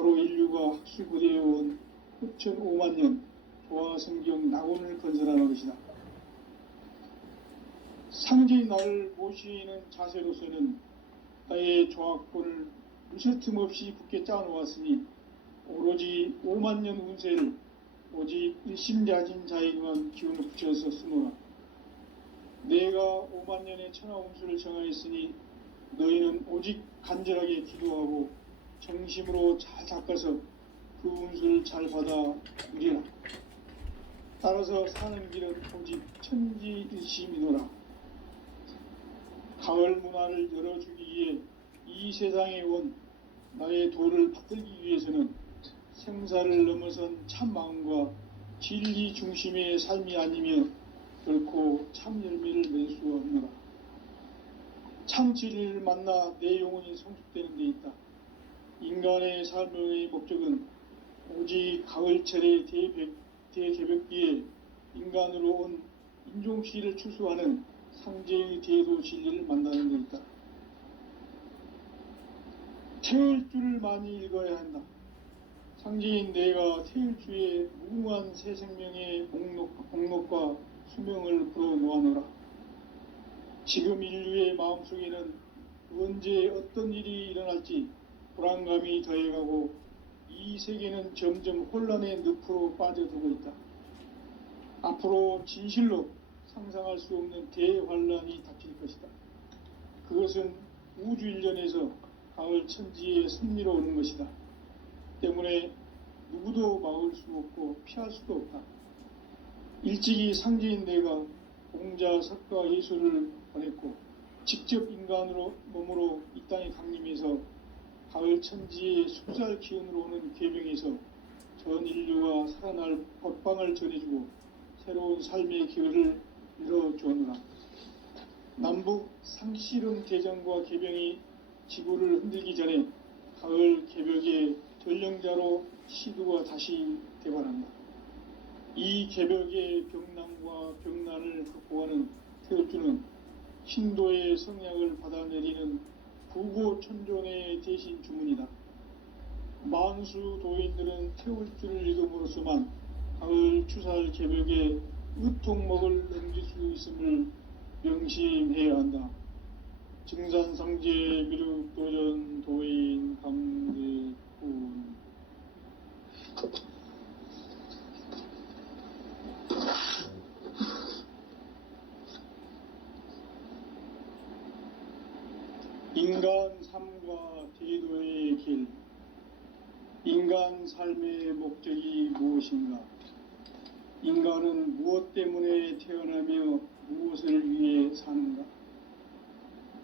바로 인류가 학수고대해온 흡천 5만 년 조화성경 낙원을 건설하는 것이다. 상제의 나를 모시는 자세로서는 나의 조합권을 무설틈 없이 굳게 짜놓았으니 오로지 5만 년 운세를 오직 일심자진 자에게만 기운을 붙여서 쓰노라. 내가 5만 년의 천하 운수를 정하였으니 너희는 오직 간절하게 기도하고 정심으로 잘 닦아서 그 운수를 잘 받아 누리라. 따라서 사는 길은 오직 천지일심이노라. 가을 문화를 열어주기 위해 이 세상에 온 나의 도를 받들기 위해서는 생사를 넘어선 참 마음과 진리 중심의 삶이 아니면 결코 참 열매를 맺을 수 없노라. 참 진리를 만나 내 영혼이 성숙되는 데 있다. 인간의 삶의 목적은 오직 가을철의 대개벽기에 인간으로 온 인종시를 추수하는 상제의 대도 진리를 만나는 데 있다. 태일주를 많이 읽어야 한다. 상제인 내가 태일주의 무궁한 새 생명의 목록과 수명을 불어놓아노라. 지금 인류의 마음속에는 언제 어떤 일이 일어날지 불안감이 더해가고 이 세계는 점점 혼란의 늪으로 빠져들고 있다. 앞으로 진실로 상상할 수 없는 대환란이 닥칠 것이다. 그것은 우주 일련에서 가을 천지의 섭리로 오는 것이다. 때문에 누구도 막을 수 없고 피할 수도 없다. 일찍이 상제인 내가 공자, 석가, 예수를 보냈고 직접 인간으로 몸으로 이 땅에 강림해서 가을 천지의 수살 기운으로 오는 계명에서 전 인류가 살아날 법방을 전해주고 새로운 삶의 기회를 열어주었노라. 남북 상씨름 대전과 개병이 지구를 흔들기 전에 가을 개벽의 전령자로 시두가 다시 대관한다. 이 개벽의 병난과 병난을 극복하는 태엽주는 신도의 성약을 받아내리는 부고천존의 대신 주문이다. 만수 도인들은 태울주를 읽음으로써만 가을 추살 개벽의 의통목을 넘길 수 있음을 명심해야 한다. 증산상제 미륵도전 도인 강대군. 인간 삶과 제도의 길. 인간 삶의 목적이 무엇인가? 인간은 무엇 때문에 태어나며 무엇을 위해 사는가?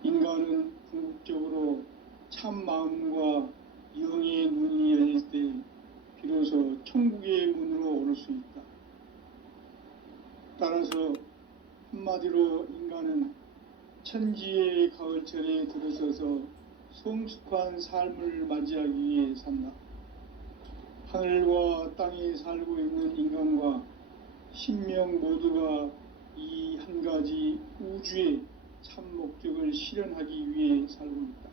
인간은 궁극적으로 참 마음과 영의 눈이 열릴 때 비로소 천국의 문으로 오를 수 있다. 따라서 한마디로 인간은 천지의 가을철에 들어서서 성숙한 삶을 맞이하기 위해 산다. 하늘과 땅에 살고 있는 인간과 신명 모두가 이 한 가지 우주의 참 목적을 실현하기 위해 살고 있다.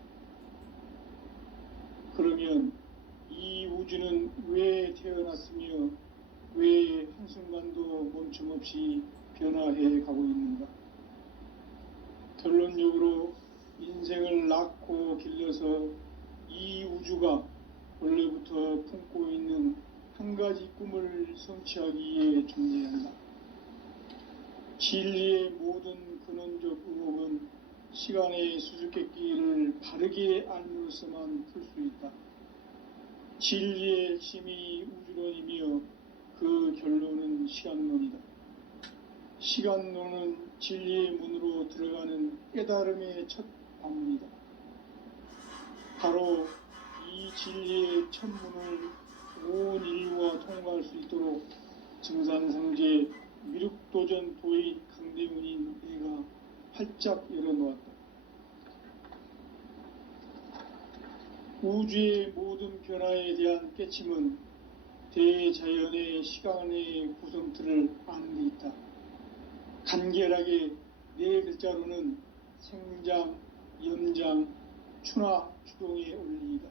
그러면 이 우주는 왜 태어났으며 왜 한순간도 멈춤없이 변화해 가고 있는가? 결론적으로 인생을 낳고 길러서 이 우주가 원래부터 품고 있는 한 가지 꿈을 성취하기 위해 존재한다. 진리의 모든 근원적 의혹은 시간의 수수께끼를 바르게 알므로서만 풀 수 있다. 진리의 핵심이 우주론이며 그 결론은 시간론이다. 시간론은 진리의 문으로 들어가는 깨달음의 첫 방문이다. 바로 이 진리의 첫 문을 온 인류가 통과할 수 있도록 증산상제 미륵도전 도인 강대문인 내가 활짝 열어놓았다. 우주의 모든 변화에 대한 깨침은 대자연의 시간의 구성틀을 아는 데 있다. 간결하게 네 글자로는 생장, 염장, 추나, 추동의 원리이다.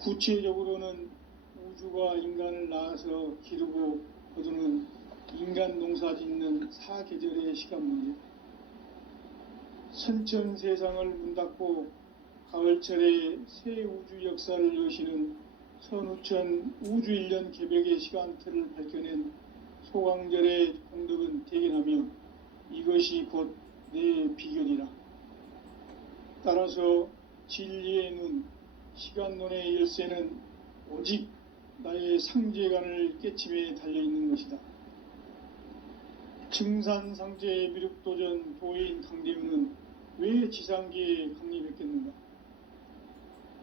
구체적으로는 우주가 인간을 낳아서 기르고 거두는 인간 농사 짓는 사계절의 시간 문제, 선천 세상을 문 닫고 가을철에 새 우주 역사를 여시는 선우천 우주 1년 개벽의 시간틀을 밝혀낸 소강절의 공덕은 대견하며 이것이 곧 내 비결이라. 따라서 진리의 눈, 시간론의 열쇠는 오직 나의 상제관을 깨침에 달려있는 것이다. 증산상제의 미륵도전 도인 강대우는 왜 지상계에 강림했겠는가?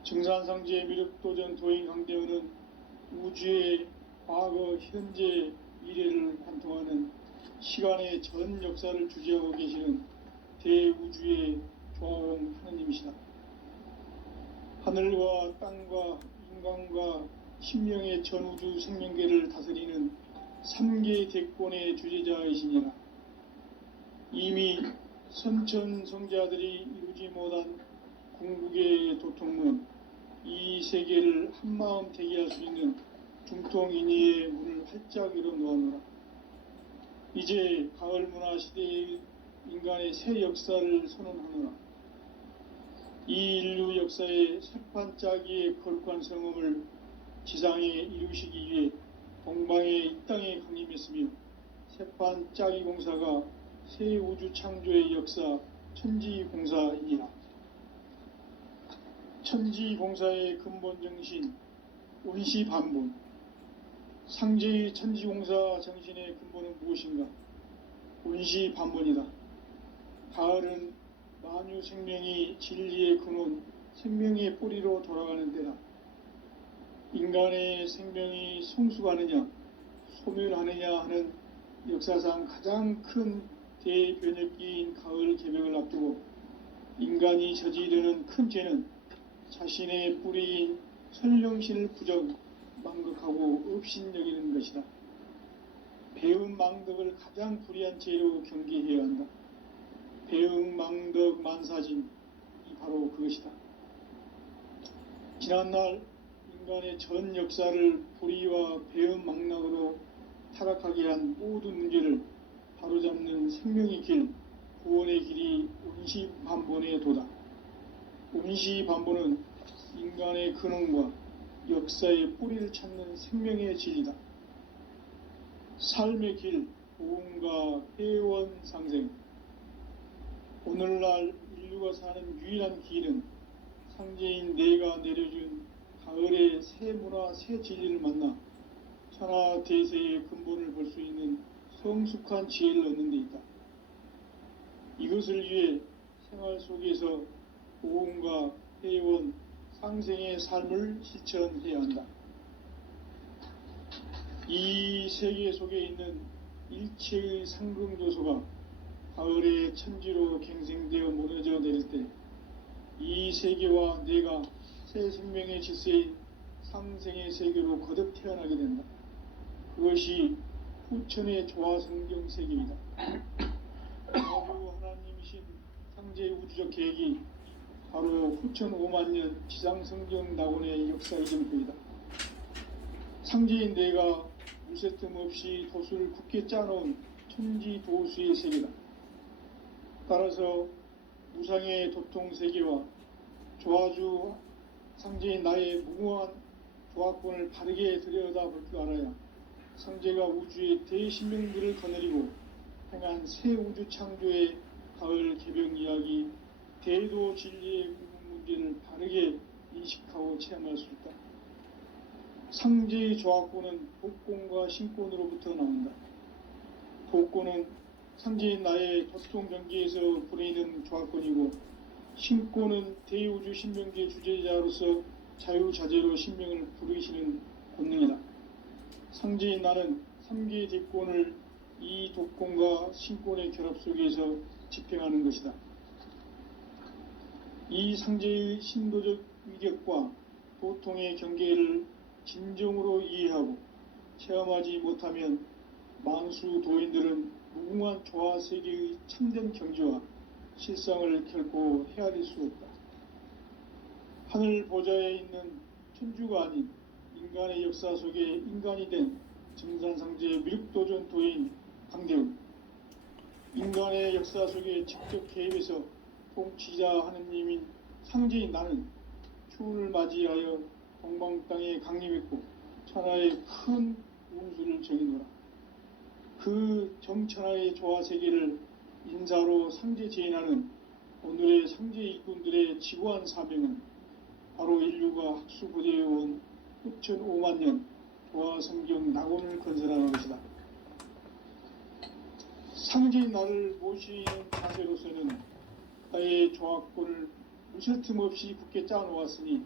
증산상제의 미륵도전 도인 강대우는 우주의 과거, 현재, 미래를 관통하는 시간의 전 역사를 주재하고 계시는 대우주의 조화홍 하느님이시다. 하늘과 땅과 인간과 신명의 전우주 생명계를 다스리는 3개 대권의 주제자이시니라. 이미 선천성자들이 이루지 못한 궁극의 도통문, 이 세계를 한마음 대기할 수 있는 중통인의의 문을 활짝 열어 놓아노라. 이제 가을 문화 시대의 인간의 새 역사를 선언하노라. 이 인류 역사의 새판 짜기의 거룩한 성음을 지상에 이루시기 위해 동방의 이 땅에 강림했으며 새판 짜기 공사가 새 우주 창조의 역사 천지공사이니라. 천지공사의 근본 정신 운시반본, 상제의 천지공사 정신의 근본은 무엇인가? 운시반본이다. 가을은 만유 생명이 진리의 근원, 생명의 뿌리로 돌아가는 때다. 인간의 생명이 성숙하느냐, 소멸하느냐 하는 역사상 가장 큰 대변혁기인 가을 개벽을 앞두고 인간이 저지르는 큰 죄는 자신의 뿌리인 설령신을 부정, 망극하고 업신여기는 것이다. 배음 망덕을 가장 불의한 죄로 경계해야 한다. 배음 망덕 만사진이 바로 그것이다. 지난날 인간의 전 역사를 불의와 배음 망락으로 타락하게 한 모든 문제를 바로잡는 생명의 길, 구원의 길이 운시반본의 도다. 운시반본은 인간의 근원과 역사의 뿌리를 찾는 생명의 진리다. 삶의 길, 보험과 회원 상생. 오늘날 인류가 사는 유일한 길은 상제인 내가 내려준 가을의 새 문화, 새 진리를 만나 천하 대세의 근본을 볼 수 있는 성숙한 지혜를 얻는 데 있다. 이것을 위해 생활 속에서 보험과 회원, 상생의 삶을 실천해야 한다. 이 세계 속에 있는 일체의 상승조소가 가을의 천지로 갱생되어 무너져 내릴 때 이 세계와 내가 새 생명의 질서인 상생의 세계로 거듭 태어나게 된다. 그것이 후천의 조화성경 세계이다. 바로 하나님이신 상제의 우주적 계획이 바로 후천 5만년 지상성경 낙원의 역사 이정표이다. 상제인 내가 무쇠틈 없이 도수를 굳게 짜놓은 천지도수의 세계다. 따라서 무상의 도통세계와 조화주 상제인 나의 무궁한 조화권을 바르게 들여다볼 줄 알아야 상제가 우주의 대신명들을 거느리고 행한 새 우주 창조의 가을 개벽 이야기, 대도 진리의 문제를 바르게 인식하고 체험할 수 있다. 상제의 조화권은 복권과 신권으로부터 나온다. 복권은 상제인 나의 도통 경계에서 부리는 조화권이고, 신권은 대우주 신명계 주제자로서 자유자재로 신명을 부르시는 권능이다. 상제인 나는 3개의 대권을 이 독권과 신권의 결합 속에서 집행하는 것이다. 이 상제의 신도적 위격과 도통의 경계를 진정으로 이해하고 체험하지 못하면 만수 도인들은 무궁한 조화 세계의 참된 경지와 실상을 결코 헤아릴 수 없다. 하늘 보좌에 있는 천주가 아닌 인간의 역사 속에 인간이 된 증산상제 미륵도전 도인 강대훈, 인간의 역사 속에 직접 개입해서 통치자 하느님인 상제인 나는 추운을 맞이하여 동방 땅에 강림했고 천하의 큰 운수를 정해노라. 그 정천하의 조화세계를 인사로 상제 제인하는 오늘의 상제 일꾼들의 지고한 사명은 바로 인류가 학수고대해온 6,500만 년 조화성경 낙원을 건설하는 것이다. 상제인 나를 모시는 자세로서는 나의 조화권을 무슨 틈 없이 굳게 짜놓았으니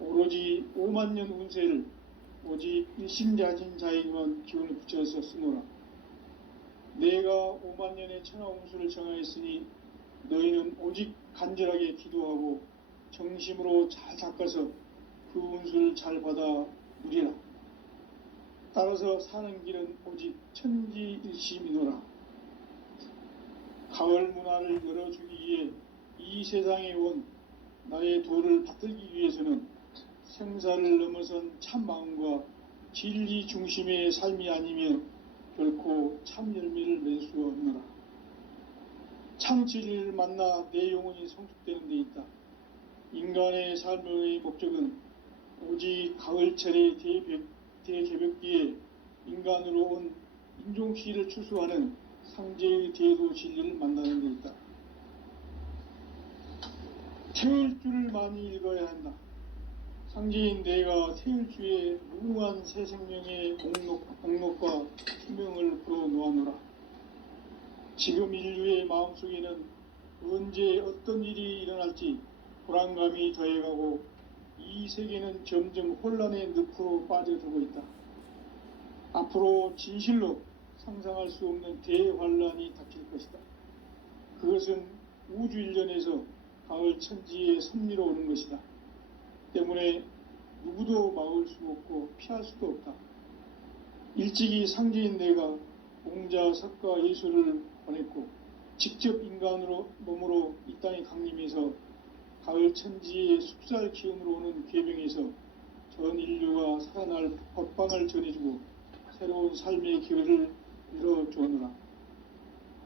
오로지 5만 년 운세를 오직 일심자진 자에게만 기운을 붙여서 쓰노라. 내가 5만 년의 천하 운수를 정하였으니 너희는 오직 간절하게 기도하고 정심으로 잘 닦아서 그 운수를 잘 받아 누리라. 따라서 사는 길은 오직 천지일심이노라. 가을 문화를 열어주기 위해 이 세상에 온 나의 도를 받들기 위해서는 생사를 넘어선 참 마음과 진리 중심의 삶이 아니면 결코 참 열매를 맺을 수 없노라. 참 진리를 만나 내 영혼이 성숙되는 데 있다. 인간의 삶의 목적은 오직 가을철의 대개벽기에 인간으로 온 인종시를 추수하는 상제의 대도 진리를 만나는 데 있다. 태일주를 많이 읽어야 한다. 상제인 내가 태일주의 무궁한 새 생명의 공록과 투명을 불어놓아노라. 지금 인류의 마음속에는 언제 어떤 일이 일어날지 불안감이 더해가고 이 세계는 점점 혼란의 늪으로 빠져들고 있다. 앞으로 진실로 상상할 수 없는 대환란이 닥칠 것이다. 그것은 우주 일련에서 가을 천지의 섭리로 오는 것이다. 때문에 누구도 막을 수 없고 피할 수도 없다. 일찍이 상제인 내가 공자, 석가, 예수를 보냈고 직접 인간으로 몸으로 이 땅에 강림해서 가을 천지의 숲살 기운으로 오는 계병에서 전 인류가 살아날 법방을 전해주고 새로운 삶의 기회를 열어주오노라.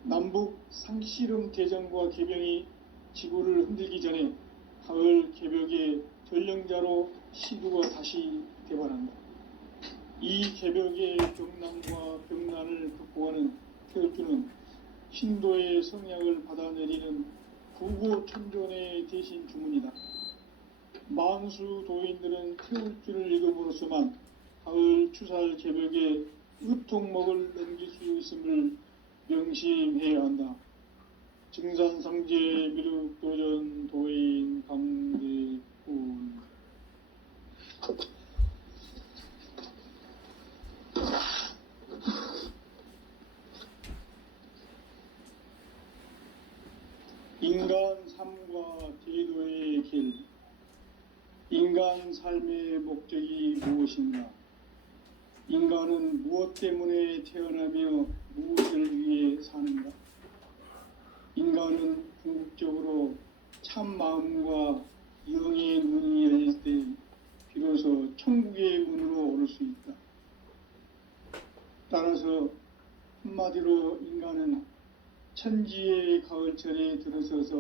남북 상씨름 대전과 계병이 지구를 흔들기 전에 가을 개벽의 전령자로 시두가 다시 대발한다. 이 개벽의 병난과 병난을 극복하는 태울주는 신도의 성약을 받아내리는 구고천존의 대신 주문이다. 만수 도인들은 태울주를 읽음으로써만 가을 추살 개벽에 으통목을 넘길 수 있음을 명심해야 한다. 증산상제 미륵도전 도인 강대훈. 인간 삶과 제도의 길. 인간 삶의 목적이 무엇인가? 인간은 무엇 때문에 태어나며 무엇을 위해 사는가? 인간은 궁극적으로 참 마음과 영의 눈이 열릴 때 비로소 천국의 문으로 오를 수 있다. 따라서 한마디로 인간은 천지의 가을철에 들어서서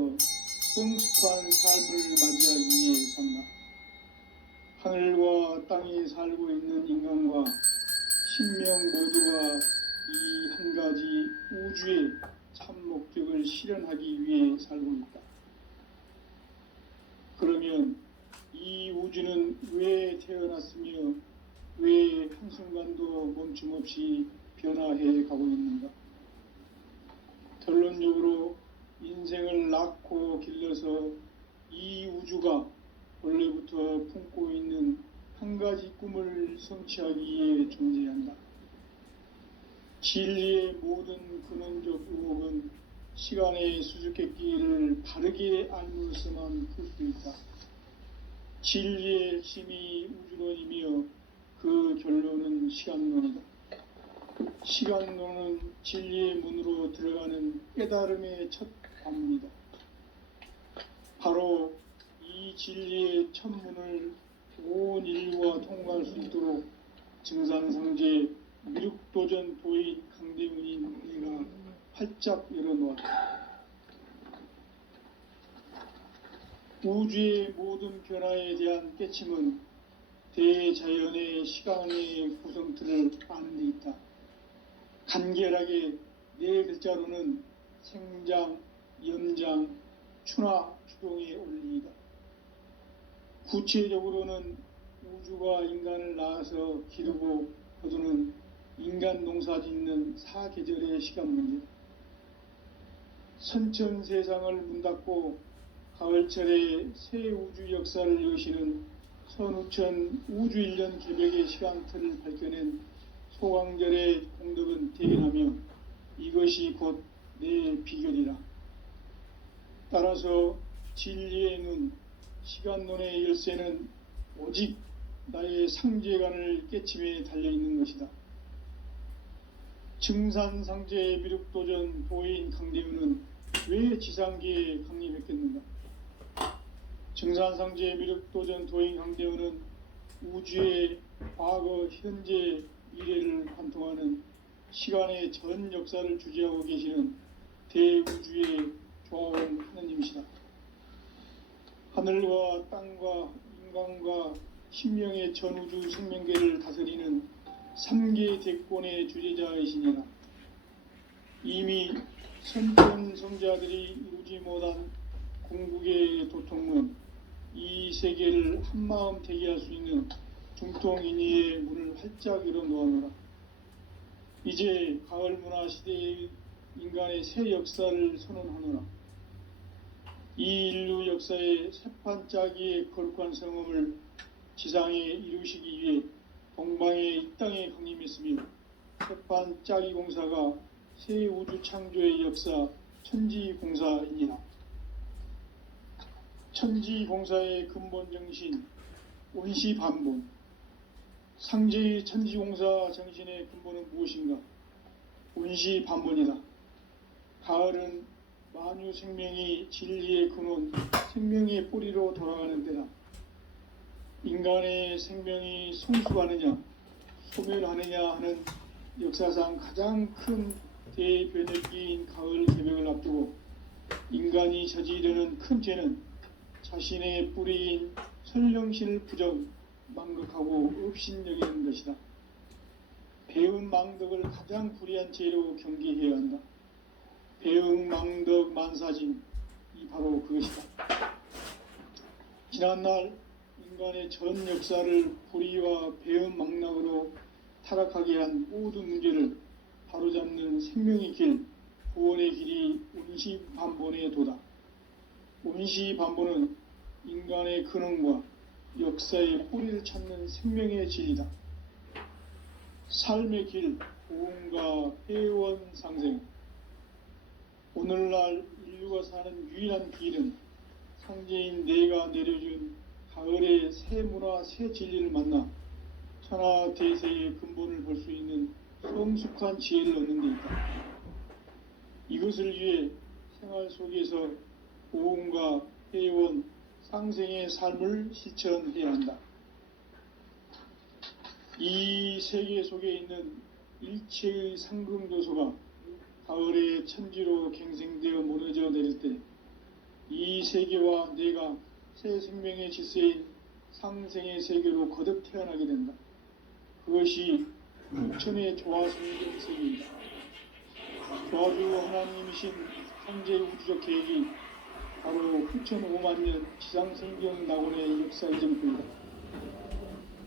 성숙한 삶을 맞이하기 위해 산다. 하늘과 땅에 살고 있는 인간과 신명 모두가 이 한 가지 우주의 참 목적을 실현하기 위해 살고 있다. 그러면 이 우주는 왜 태어났으며 왜 한순간도 멈춤 없이 변화해 가고 있는가? 결론적으로 인생을 낳고 길러서 이 우주가 원래부터 품고 있는 한 가지 꿈을 성취하기 위해 존재한다. 진리의 모든 근원적 의혹은 시간의 수수께끼를 바르게 알므로서만 풀 수 있다. 진리의 핵심이 우주론이며 그 결론은 시간론이다. 시간론은 진리의 문으로 들어가는 깨달음의 첫 관문이다. 바로 이 진리의 첫 문을 온 인류가 통과할 수 있도록 증산상제 미륵도전 도인 강대문인 내가 활짝 열어놓았다. 우주의 모든 변화에 대한 깨침은 대자연의 시간의 구성틀을 아는 데 있다. 간결하게 네 글자로는 생장, 염장, 추나 추동의 원리이다. 구체적으로는 우주가 인간을 낳아서 기르고 거두는 인간 농사 짓는 사계절의 시간 문제다. 선천 세상을 문 닫고 가을철에 새 우주 역사를 여시는 선우천 우주 1년 개벽의 시간틀을 밝혀낸 소강절의 공덕은 대견하며 이것이 곧 내 비결이라. 따라서 진리의 눈, 시간론의 열쇠는 오직 나의 상제관을 깨침에 달려있는 것이다. 증산상제 미륵도전 도인 강대우는 왜 지상계에 강림했겠는가? 증산상제 미륵도전 도인 강대우는 우주의 과거, 현재, 미래를 관통하는 시간의 전 역사를 주재하고 계시는 대우주의 조화원 하느님이시다. 하늘과 땅과 인간과 신명의 전우주 생명계를 다스리는 3계 대권의 주재자이시니라. 이미 선천 성자들이 이루지 못한 궁극의 도통은 이 세계를 한마음 되게 할 수 있는 중통인의의 문을 활짝 열어놓아노라. 이제 가을 문화 시대의 인간의 새 역사를 선언하노라. 이 인류 역사의 새판짜기의 거룩한 성음을 지상에 이루시기 위해 동방의 이 땅에 강림했으며 새판짜기 공사가 새 우주 창조의 역사 천지공사이니라. 천지공사의 근본 정신 원시반본. 상제의 천지공사 정신의 근본은 무엇인가? 원시반본이다. 가을은 만유 생명이 진리의 근원, 생명의 뿌리로 돌아가는 때다. 인간의 생명이 성숙하느냐, 소멸하느냐 하는 역사상 가장 큰 대변혁기인 가을 개벽을 앞두고 인간이 저지르는 큰 죄는 자신의 뿌리인 설령신을 부정, 망극하고 업신여기는 것이다. 배은 망덕을 가장 불의한 죄로 경계해야 한다. 배응 망덕 만사진, 이 바로 그것이다. 지난날 인간의 전 역사를 불의와 배응 망락으로 타락하게 한 모든 문제를 바로잡는 생명의 길, 구원의 길이 원시반본의 도다. 원시반본은 인간의 근원과 역사의 뿌리를 찾는 생명의 진리다. 삶의 길, 고음과 회원 상생. 오늘날 인류가 사는 유일한 길은 상제인 내가 내려준 가을의 새 문화, 새 진리를 만나 천하 대세의 근본을 볼 수 있는 성숙한 지혜를 얻는 데 있다. 이것을 위해 생활 속에서 고음과 회원, 상생의 삶을 실천해야 한다. 이 세계 속에 있는 일체의 상금도소가 가을의 천지로 갱생되어 무너져 내릴 때 이 세계와 내가 새 생명의 질서인 상생의 세계로 거듭 태어나게 된다. 그것이 육천의 조화성경 세계이다. 조화주 하나님이신 상제 우주적 계획이 바로 9,5만 년 지상생경 낙원의 역사 이전부이다.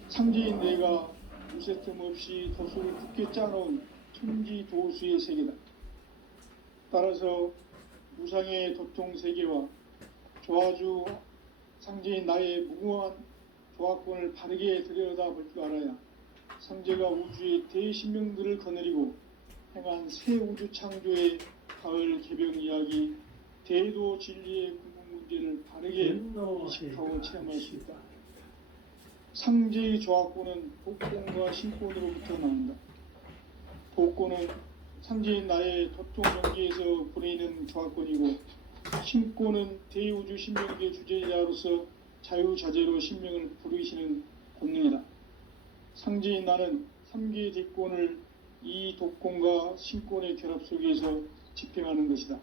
상제인 내가 무쇠틈 없이 도수를 굳게 짜놓은 천지도수의 세계다. 따라서 무상의 도통 세계와 조화주 상제인 나의 무궁한 조화권을 바르게 들여다볼 줄 알아야 상제가 우주의 대신명들을 거느리고 행한 새 우주 창조의 가을 개벽 이야기, 대도 진리의 궁극 문제를 바르게 인식하고 체험할 수 있다. 상제의 조화권은 복권과 신권으로부터 나온다. 복권은 상제인 나의 도통 경계에서 보내는 조화권이고, 신권은 대우주 신명계 주제자로서 자유자재로 신명을 부르시는 본능이다. 상제인 나는 3개 대권을 이 독권과 신권의 결합 속에서 집행하는 것이다.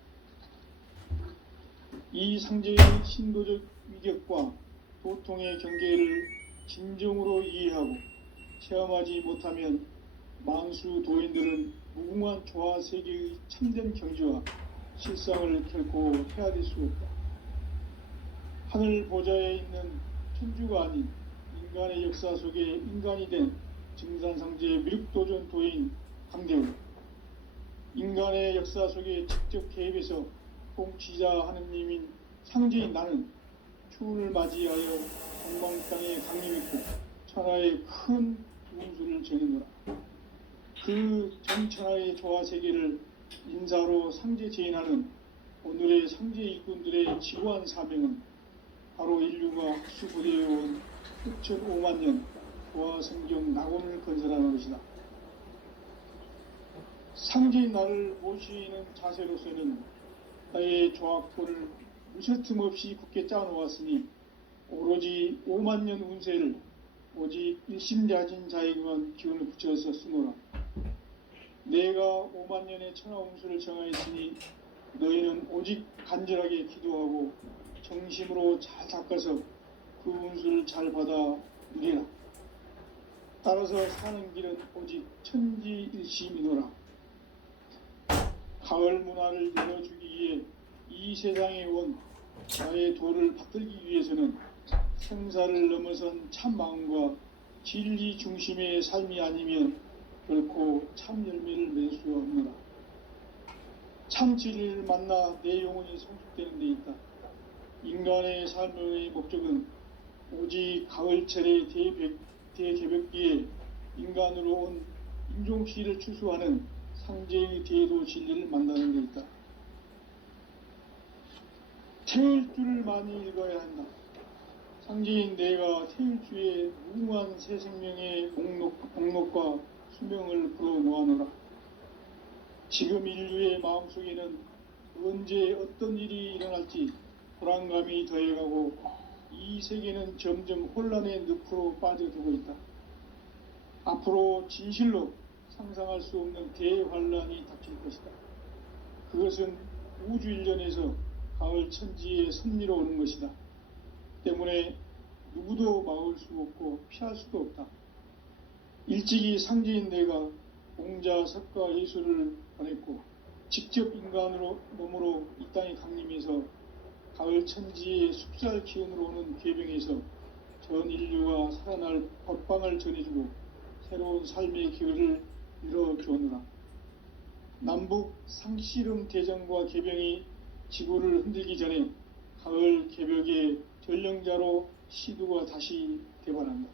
이 상제의 신도적 위격과 도통의 경계를 진정으로 이해하고 체험하지 못하면 만수 도인들은 무궁한 조화 세계의 참된 경지와 실상을 결코 헤아릴 수 없다. 하늘 보좌에 있는 천주가 아닌 인간의 역사 속에 인간이 된 증산상제의 미륵도전 도인 강대우, 인간의 역사 속에 직접 개입해서 통치자 하느님인 상제인 나는 추운을 맞이하여 동방 땅에 강림했고 천하의 큰 운수를 전했노라. 그 전천하의 조화 세계를 인사로 상제 제인하는 오늘의 상제 일꾼들의 지구한 사명은 바로 인류가 흡수부대해온 6,500만 년 조화 성경 낙원을 건설하는 것이다. 상제인 나를 모시는 자세로서는 나의 조합권을 무쇠틈 없이 굳게 짜놓았으니 오로지 5만 년 운세를 오직 일심자진 자에게만 기운을 붙여서 쓰노라. 내가 5만 년의 천하 운수를 정하였으니 너희는 오직 간절하게 기도하고 정심으로 잘 닦아서 그 운수를 잘 받아 누리라. 따라서 사는 길은 오직 천지일심이노라. 가을 문화를 열어주기 위해 이 세상에 온 나의 도를 받들기 위해서는 생사를 넘어선 참 마음과 진리 중심의 삶이 아니면 결코 참 열매를 맺을 수 없노라. 참 진리를 만나 내 영혼이 성숙되는 데 있다. 인간의 삶의 목적은 오직 가을철의 대개벽기에 인간으로 온 인종씨를 추수하는 상제의 대도 진리를 만나는 데 있다. 태일주를 많이 읽어야 한다. 상제인 내가 태일주의 무궁한 새 생명의 목록과 수명을 불어모아노라. 지금 인류의 마음속에는 언제 어떤 일이 일어날지 불안감이 더해가고 이 세계는 점점 혼란의 늪으로 빠져들고 있다. 앞으로 진실로 상상할 수 없는 대환란이 닥칠 것이다. 그것은 우주 일련에서 가을 천지의 섭리로 오는 것이다. 때문에 누구도 막을 수 없고 피할 수도 없다. 일찍이 상제인 내가 공자, 석가, 예수를 보냈고 직접 인간으로 몸으로 이 땅에 강림해서 가을 천지의 숲살 기운으로 오는 계병에서 전 인류가 살아날 법방을 전해주고 새로운 삶의 기회를 열어주었노라. 남북 상씨름 대전과 계병이 지구를 흔들기 전에 가을 개벽의 전령자로 시두가 다시 개발한다.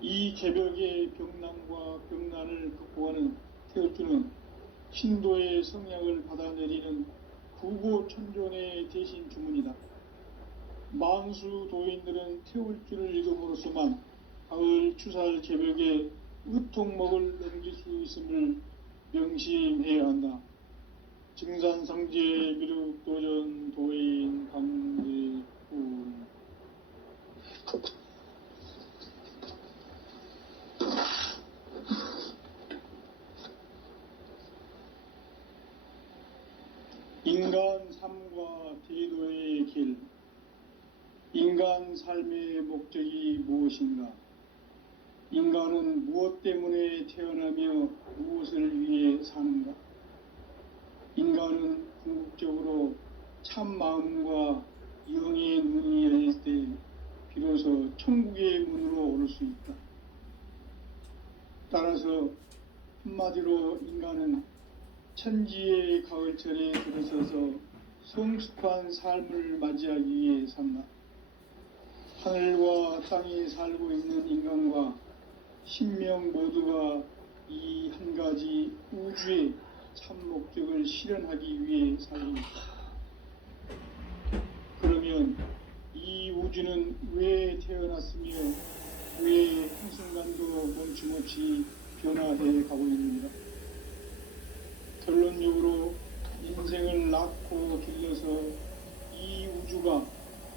이 개벽의 병난과 병난을 극복하는 태울주는 신도의 성약을 받아내리는 구고천존의 대신 주문이다. 만수 도인들은 태울주를 읽음으로써만 가을 추살 개벽의 의통목을 넘길 수 있음을 명심해야 한다. 증산상제 미륵도전 도인 강대훈. 인간 삶과 대도의 길. 인간 삶의 목적이 무엇인가? 인간은 무엇 때문에 태어나며 무엇을 위해 사는가? 인간은 궁극적으로 참 마음과 영의 눈이 열릴 때 비로소 천국의 문으로 오를 수 있다. 따라서 한마디로 인간은 천지의 가을철에 들어서서 성숙한 삶을 맞이하기 위해 산다. 하늘과 땅에 살고 있는 인간과 신명 모두가 이 한 가지 우주의 참 목적을 실현하기 위해 살고 있다. 그러면 이 우주는 왜 태어났으며 왜 한순간도 멈춤없이 변화해 가고 있는가? 결론적으로 인생을 낳고 길러서 이 우주가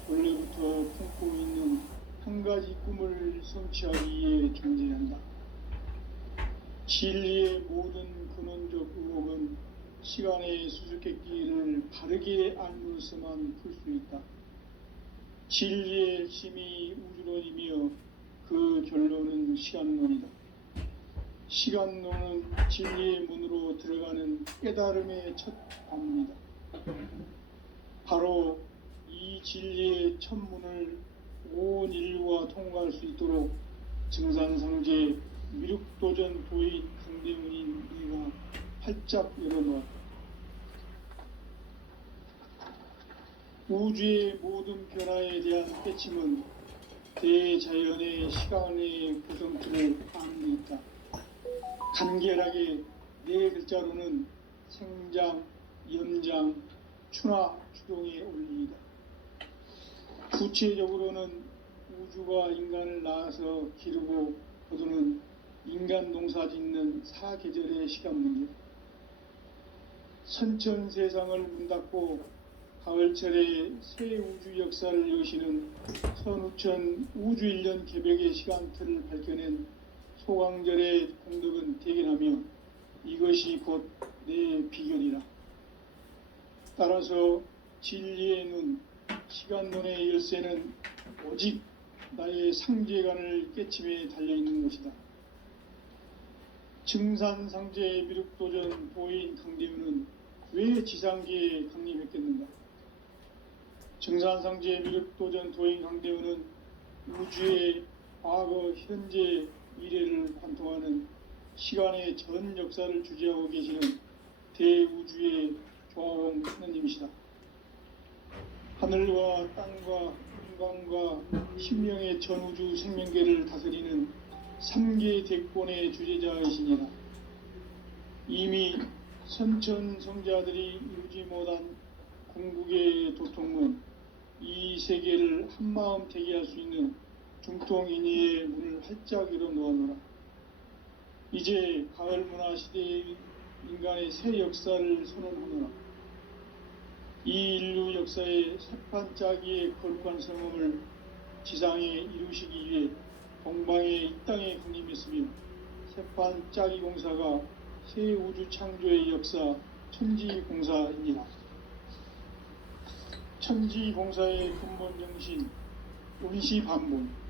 원래부터 품고 있는 한 가지 꿈을 성취하기 위해 존재한다. 진리의 모든 근원적 의혹은 시간의 수수께끼를 바르게 알므로서만 풀 수 있다. 진리의 핵심이 우주론이며 그 결론은 시간론이다. 시간론은 진리의 문으로 들어가는 깨달음의 첫 관문이다. 바로 이 진리의 첫 문을 온 인류가 통과할 수 있도록 증산상제 미륵도전 도인 강대문인 이가 활짝 열어놓았다. 우주의 모든 변화에 대한 깨침은 대자연의 시간의 구성틀을 암기했다. 간결하게 네 글자로는 생장, 연장, 추나 추동의 원리이다. 구체적으로는 우주가 인간을 낳아서 기르고 거두는 인간 농사 짓는 사계절의 시간 문제, 선천 세상을 문 닫고 가을철에 새 우주 역사를 여시는 선우천 우주 1년 개벽의 시간틀을 밝혀낸 소강절의 공덕은 대견하며 이것이 곧 내 비결이라. 따라서 진리의 눈, 시간론의 열쇠는 오직 나의 상제관을 깨침에 달려있는 것이다. 증산상제 미륵도전 도인 강대문은 왜 지상계에 강림했겠는가? 증산상제 미륵도전 도인 강대문은 우주의 과거, 현재, 미래를 관통하는 시간의 전 역사를 주재하고 계시는 대우주의 조화홍 하느님이시다. 하늘과 땅과 인간과 신명의 전우주 생명계를 다스리는 3계 대권의 주재자이시니라. 이미 선천성자들이 이루지 못한 궁극의 도통은 이 세계를 한마음 되게 할 수 있는 중통인의의 문을 활짝 열어 놓아노라. 이제 가을 문화 시대의 인간의 새 역사를 선언하노라. 이 인류 역사의 새판짜기의 거룩한 성음을 지상에 이루시기 위해 동방의 이 땅에 강림했으며 새판짜기 공사가 새 우주 창조의 역사 천지공사입니다. 천지공사의 근본 정신 운시반본.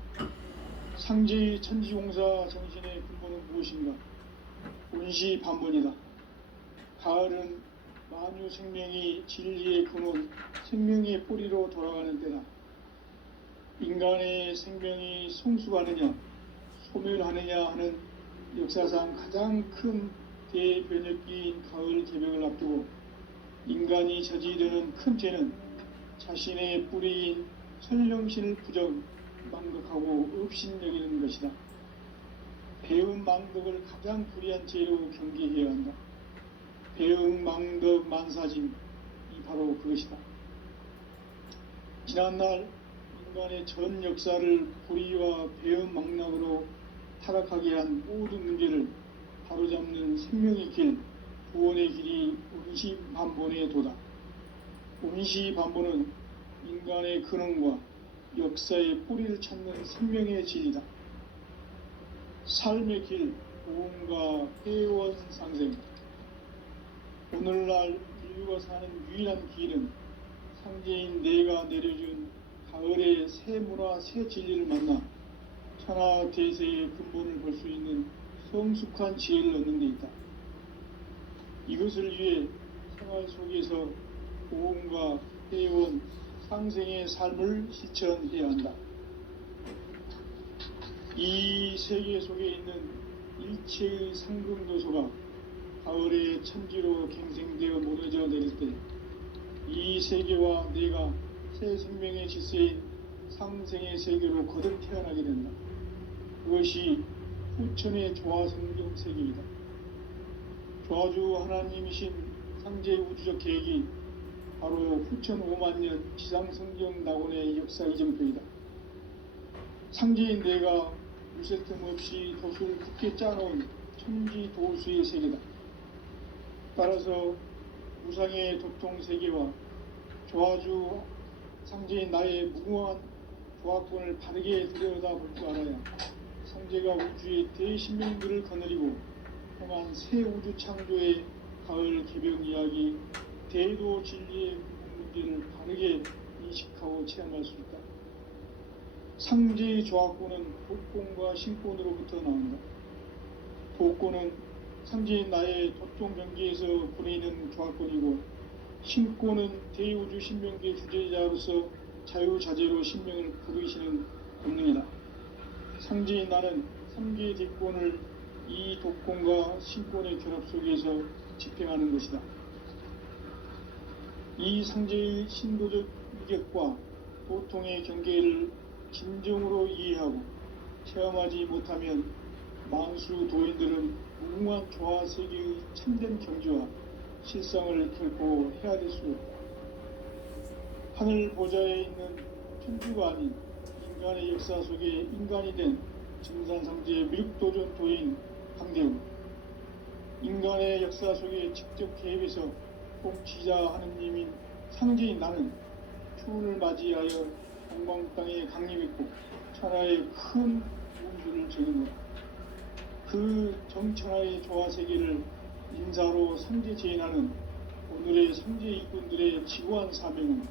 상제의 천지공사 정신의 근본은 무엇인가? 운시반본이다. 가을은 만유 생명이 진리의 근원, 생명의 뿌리로 돌아가는 때다. 인간의 생명이 성숙하느냐, 소멸하느냐 하는 역사상 가장 큰 대변혁기인 가을 개벽을 앞두고 인간이 저지르는 큰 죄는 자신의 뿌리인 설령신을 부정, 망덕하고 업신여기는 것이다. 배음 망덕을 가장 불의한 죄로 경계해야 한다. 배음 망덕 만사짐이 바로 그것이다. 지난날 인간의 전 역사를 불의와 배음 망락으로 타락하게 한 모든 문제를 바로잡는 생명의 길, 구원의 길이 운시반본의 도다. 운시반본은 인간의 근원과 역사의 뿌리를 찾는 생명의 진리다. 삶의 길, 보험과 회원상생. 오늘날 인류가 사는 유일한 길은 상제인 내가 내려준 가을의 새 문화, 새 진리를 만나 천하 대세의 근본을 볼 수 있는 성숙한 지혜를 얻는 데 있다. 이것을 위해 생활 속에서 보험과 회원, 상생의 삶을 실천해야 한다. 이 세계 속에 있는 일체의 상금도소가 가을의 천지로 갱생되어 무너져 내릴 때 이 세계와 내가 새 생명의 질서인 상생의 세계로 거듭 태어나게 된다. 그것이 후천의 조화성경 세계이다. 조화주 하나님이신 상제의 우주적 계획이 바로 후천 5만년 지상성경 낙원의 역사 이정표이다. 상제인 내가 무쇠 틈 없이 도수를 굳게 짜놓은 천지 도수의 세계다. 따라서 무상의 도통 세계와 조화주 상제인 나의 무궁한 조합권을 바르게 들여다볼 줄 알아야 상제가 우주의 대신명들을 거느리고 행한 새 우주 창조의 가을 개벽 이야기, 대도 진리의 문제를 바르게 인식하고 체험할 수 있다. 상제의 조합권은 독권과 신권으로부터 나온다. 독권은 상제인 나의 독종 경계에서 보내는 조합권이고, 신권은 대우주 신명계 주제자로서 자유자재로 신명을 부르시는 본능이다. 상제인 나는 상계의 대권을 이 독권과 신권의 결합 속에서 집행하는 것이다. 이 상제의 신도적 위격과 도통의 경계를 진정으로 이해하고 체험하지 못하면 만수 도인들은 무궁한 조화 세계의 참된 경지와 실상을 결코 헤아릴 수 없다. 하늘 보좌에 있는 천주가 아닌 인간의 역사 속에 인간이 된 증산상제의 미륵도전 도인 강대우, 인간의 역사 속에 직접 개입해서 통치자 하느님인 상제인 나는 추운을 맞이하여 동방 땅에 강림했고 천하의 큰 운수를 정해놓아 그 정천하의 조화세계를 인사로 상제 제인하는 오늘의 상제 일꾼들의 지구한 사명은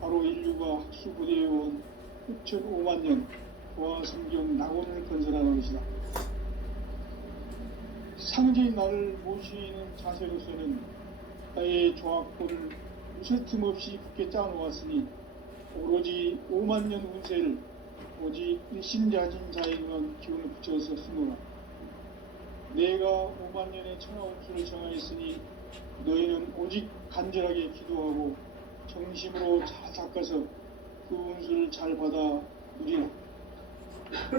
바로 인류가 학수부대해온 6,500만 년 조화성경 낙원을 건설하는 것이다. 상제인 나를 모시는 자세로서는 나의 조합권을 무쇠틈 없이 굳게 짜놓았으니 오로지 5만 년 운세를 오직 일심자진 자에게만 기운을 붙여서 쓰노라. 내가 5만 년의 천하 운수를 정하였으니 너희는 오직 간절하게 기도하고 정심으로 잘 닦아서 그 운수를 잘 받아 누리라.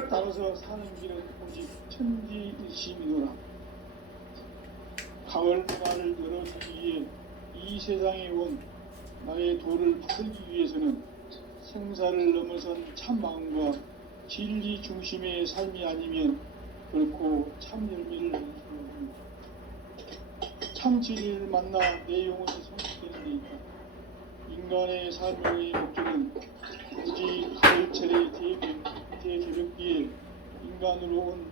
따라서 사는 길은 오직 천지일심이노라. 가을 문화를 열어주기 위해 이 세상에 온 나의 도를 받들기 위해서는 생사를 넘어선 참 마음과 진리 중심의 삶이 아니면 결코 참 열매를 낼 수 없습니다. 참 진리를 만나 내 영혼이 성숙되는 데 있다. 인간의 삶의 목적은 오직 가을철의 대개벽기에 인간으로 온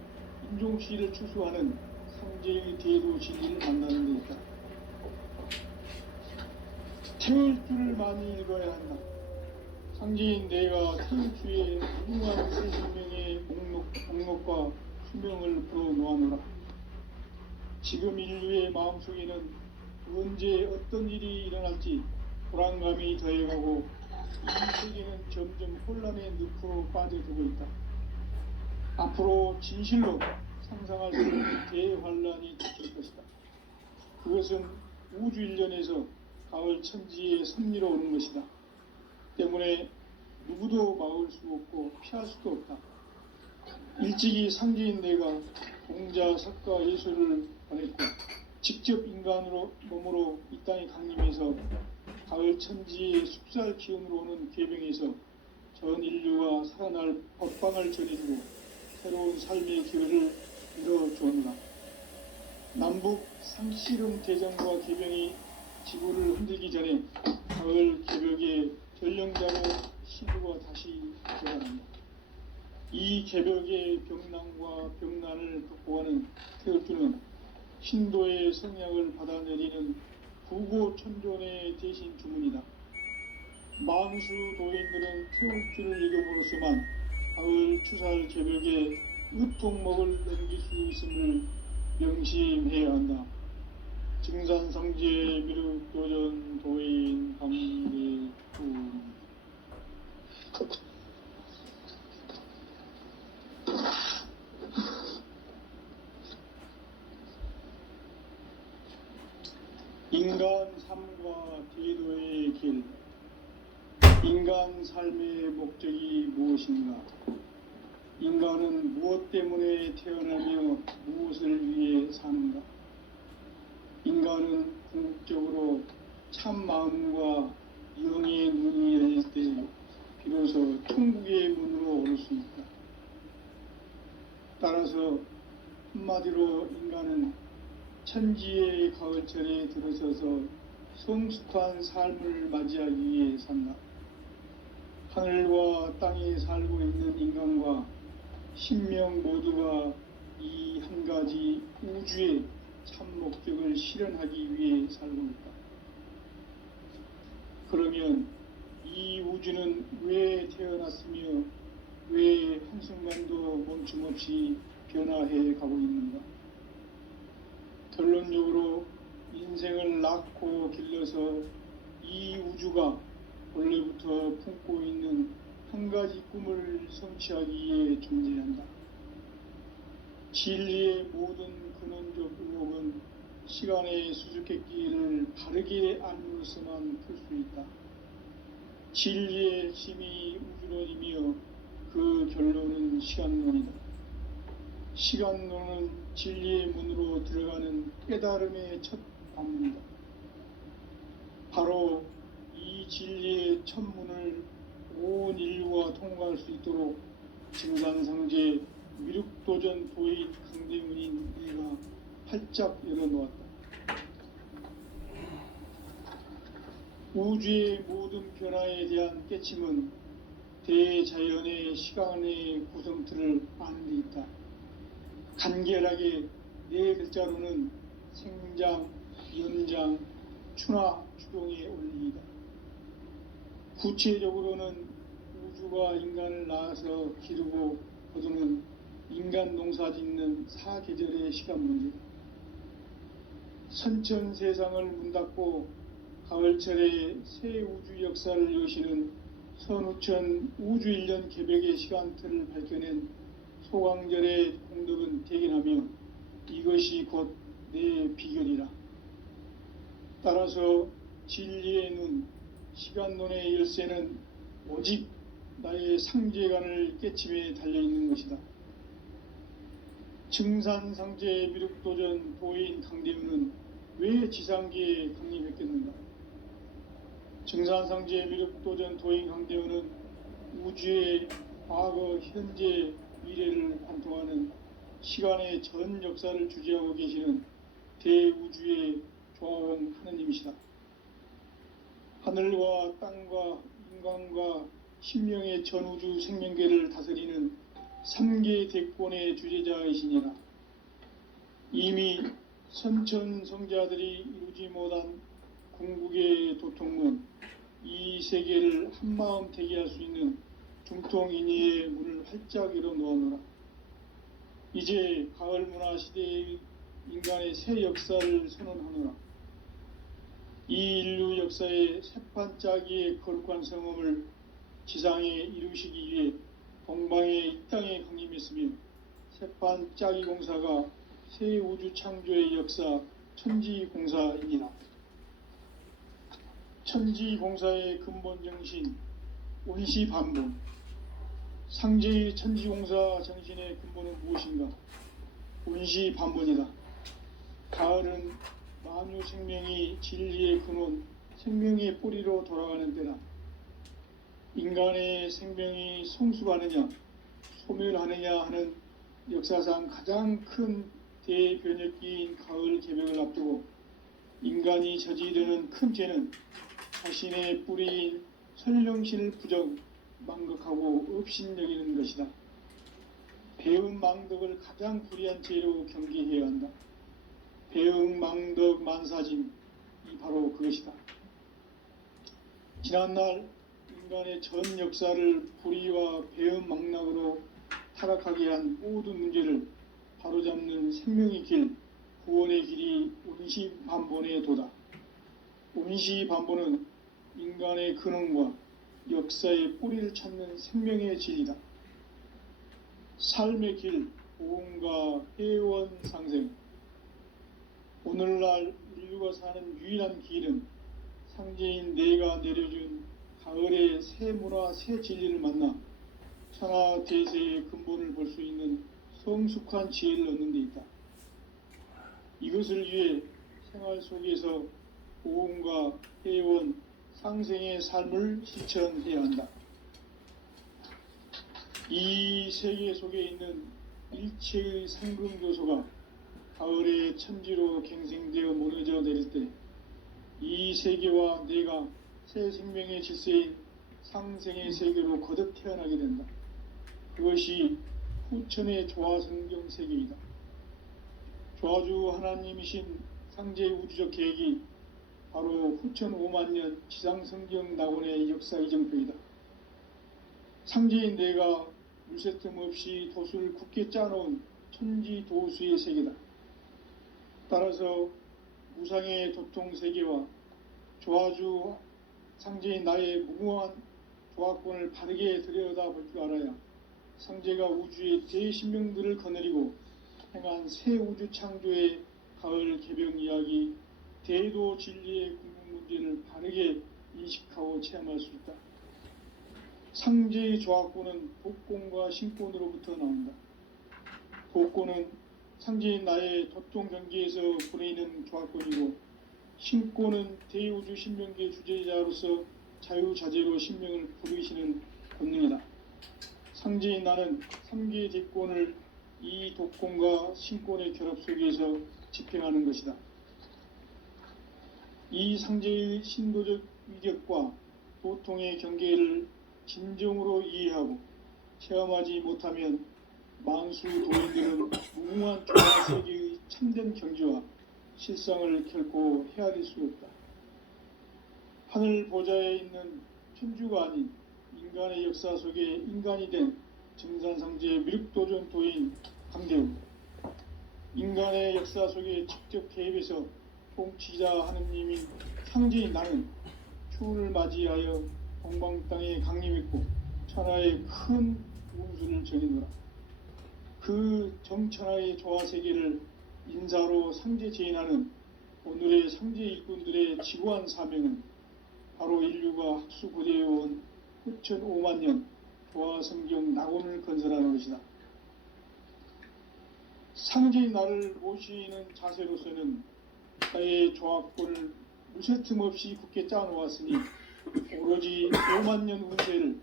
인종시를 추수하는 상제의 대도 진리를 만나는 데 있다. 태울 줄을 많이 읽어야 한다. 상제인 내가 태울 주의 무궁한 새 생명의 목록과 수명을 풀어놓아노라. 지금 인류의 마음속에는 언제 어떤 일이 일어날지 불안감이 더해가고 이 세계는 점점 혼란의 늪으로 빠져들고 있다. 앞으로 진실로 상상할 수 없는 대환란이 닥칠 것이다. 그것은 우주 일련에서 가을 천지의 섭리로 오는 것이다. 때문에 누구도 막을 수 없고 피할 수도 없다. 일찍이 상제인 내가 공자, 석가, 예수를 보냈고 직접 인간으로 몸으로 이 땅에 강림해서 가을 천지의 숲살 기운으로 오는 궤병에서 전 인류가 살아날 법방을 전해주고 새로운 삶의 기회를 열어주었노라. 남북 상씨름 대전과 궤병이 지구를 흔들기 전에 가을 개벽의 전령자로 시구가 다시 되어간다. 이 개벽의 병난과 병난을 극복하는 태울주는 신도의 성약을 받아내리는 부고천존의 대신 주문이다. 만수 도인들은 태울주를 읽음으로써만 가을 추살 개벽의 으통목을 넘길 수 있음을 명심해야 한다. 증산성제 미륵도전 도인 강대우. 인간 삶과 대도의 길. 인간 삶의 목적이 무엇인가? 인간은 무엇 때문에 태어나며 무엇을 위해 사는가? 인간은 궁극적으로 참 마음과 영의 눈이 열릴 때 비로소 천국의 문으로 오를 수 있다. 따라서 한마디로 인간은 천지의 가을철에 들어서서 성숙한 삶을 맞이하기 위해 산다. 하늘과 땅에 살고 있는 인간과 신명 모두가 이 한 가지 우주의 참 목적을 실현하기 위해 살고 있다. 그러면 이 우주는 왜 태어났으며 왜 한순간도 멈춤없이 변화해 가고 있는가? 결론적으로 인생을 낳고 길러서 이 우주가 원래부터 품고 있는 한 가지 꿈을 성취하기 위해 존재한다. 진리의 모든 근원적 의혹은 시간의 수수께끼를 바르게 알므로서만 풀 수 있다. 진리의 핵심이 우주론이며 그 결론은 시간론이다. 시간론은 진리의 문으로 들어가는 깨달음의 첫 관문이다. 바로 이 진리의 첫 문을 온 인류가 통과할 수 있도록 증산상제 미륵도전 도인 강대문인 내가 활짝 열어놓았다. 우주의 모든 변화에 대한 깨침은 대자연의 시간의 구성틀을 아는 데 있다. 간결하게 네 글자로는 생장, 연장, 추나 추동의 원리이다. 구체적으로는 우주가 인간을 낳아서 기르고 거두는 인간 농사 짓는 사계절의 시간 문제. 선천 세상을 문 닫고 가을철에 새 우주 역사를 여시는 선우천 우주 1년 개벽의 시간틀을 밝혀낸 소강절의 공덕은 대견하며 이것이 곧 내 비결이라. 따라서 진리의 눈, 시간론의 열쇠는 오직 나의 상제관을 깨침에 달려있는 것이다. 증산상제 미륵도전 도인 강대문은 왜 지상계에 강림했겠는가? 증산상제 미륵도전 도인 강대문은 우주의 과거, 현재, 미래를 관통하는 시간의 전 역사를 주재하고 계시는 대우주의 조화원 하느님이시다. 하늘과 땅과 인간과 신명의 전우주 생명계를 다스리는 3계 대권의 주재자이시니라. 이미 선천 성자들이 이루지 못한 궁극의 도통문, 이 세계를 한마음 되게 할 수 있는 중통인의의 문을 활짝 열어 놓아노라. 이제 가을 문화 시대의 인간의 새 역사를 선언하노라. 이 인류 역사의 새판짜기의 거룩한 성험을 지상에 이루시기 위해 동방의 이 땅에 강림했으며 새판짜기 공사가 새 우주 창조의 역사 천지공사이니라. 천지공사의 근본 정신 온시반본. 상제의 천지공사 정신의 근본은 무엇인가? 온시반본이다. 가을은 만유 생명이 진리의 근원, 생명의 뿌리로 돌아가는 때다. 인간의 생명이 성숙하느냐, 소멸하느냐 하는 역사상 가장 큰 대변혁기인 가을 개벽을 앞두고 인간이 저지르는 큰 죄는 자신의 뿌리인 설령신을 부정, 망극하고 업신여기는 것이다. 배은 망덕을 가장 불의한 죄로 경계해야 한다. 배응 망덕 만사짐이 바로 그것이다. 지난날 인간의 전 역사를 불의와 배응 망락으로 타락하게 한 모든 문제를 바로잡는 생명의 길, 구원의 길이 온시반본의 도다. 온시반본은 인간의 근원과 역사의 뿌리를 찾는 생명의 진리다. 삶의 길, 보험과 회원 상생. 오늘날 인류가 사는 유일한 길은 상제인 내가 내려준 가을의 새 문화, 새 진리를 만나 천하 대세의 근본을 볼 수 있는 성숙한 지혜를 얻는 데 있다. 이것을 위해 생활 속에서 보험과 회원, 상생의 삶을 실천해야 한다. 이 세계 속에 있는 일체의 상금교소가 가을의 천지로 갱생되어 무너져 내릴 때 이 세계와 내가 새 생명의 질서인 상생의 세계로 거듭 태어나게 된다. 그것이 후천의 조화성경 세계이다. 조화주 하나님이신 상제의 우주적 계획이 바로 후천 5만년 지상성경 낙원의 역사 이정표이다. 상제인 내가 물새 틈 없이 돛을 굳게 짜놓은 천지도수의 세계다. 따라서 무상의 도통 세계와 조화주 상제인 나의 무궁한 조화권을 바르게 들여다볼 줄 알아야 상제가 우주의 대신명들을 거느리고 행한 새 우주 창조의 가을 개병 이야기, 대도 진리의 궁극 문제를 바르게 인식하고 체험할 수 있다. 상제의 조화권은 복권과 신권으로부터 나온다. 복권은 상제인 나의 도통 경계에서 보내는 조화권이고, 신권은 대우주 신명계 주제자로서 자유자재로 신명을 부르시는 권능이다. 상제인 나는 3개의 대권을 이 독권과 신권의 결합 속에서 집행하는 것이다. 이 상제의 신도적 위력과 도통의 경계를 진정으로 이해하고 체험하지 못하면 만수 도인들은 무궁한 조화 세계의 참된 경지와 실상을 결코 헤아릴 수 없다. 하늘 보좌에 있는 천주가 아닌 인간의 역사 속에 인간이 된 증산상제의 미륵도전 도인 강대우, 인간의 역사 속에 직접 개입해서 통치자 하느님인 상제인 나는 추운을 맞이하여 동방 땅에 강림했고 천하의 큰 운수를 전이노라. 그 정천하의 조화세계를 인사로 상제 제인하는 오늘의 상제 일꾼들의 지고한 사명은 바로 인류가 학수고대해온 후천 5만년 조화성경 낙원을 건설하는 것이다. 상제인 나를 모시는 자세로서는 나의 조합권을 무쇠틈 없이 굳게 짜놓았으니 오로지 5만년 운세를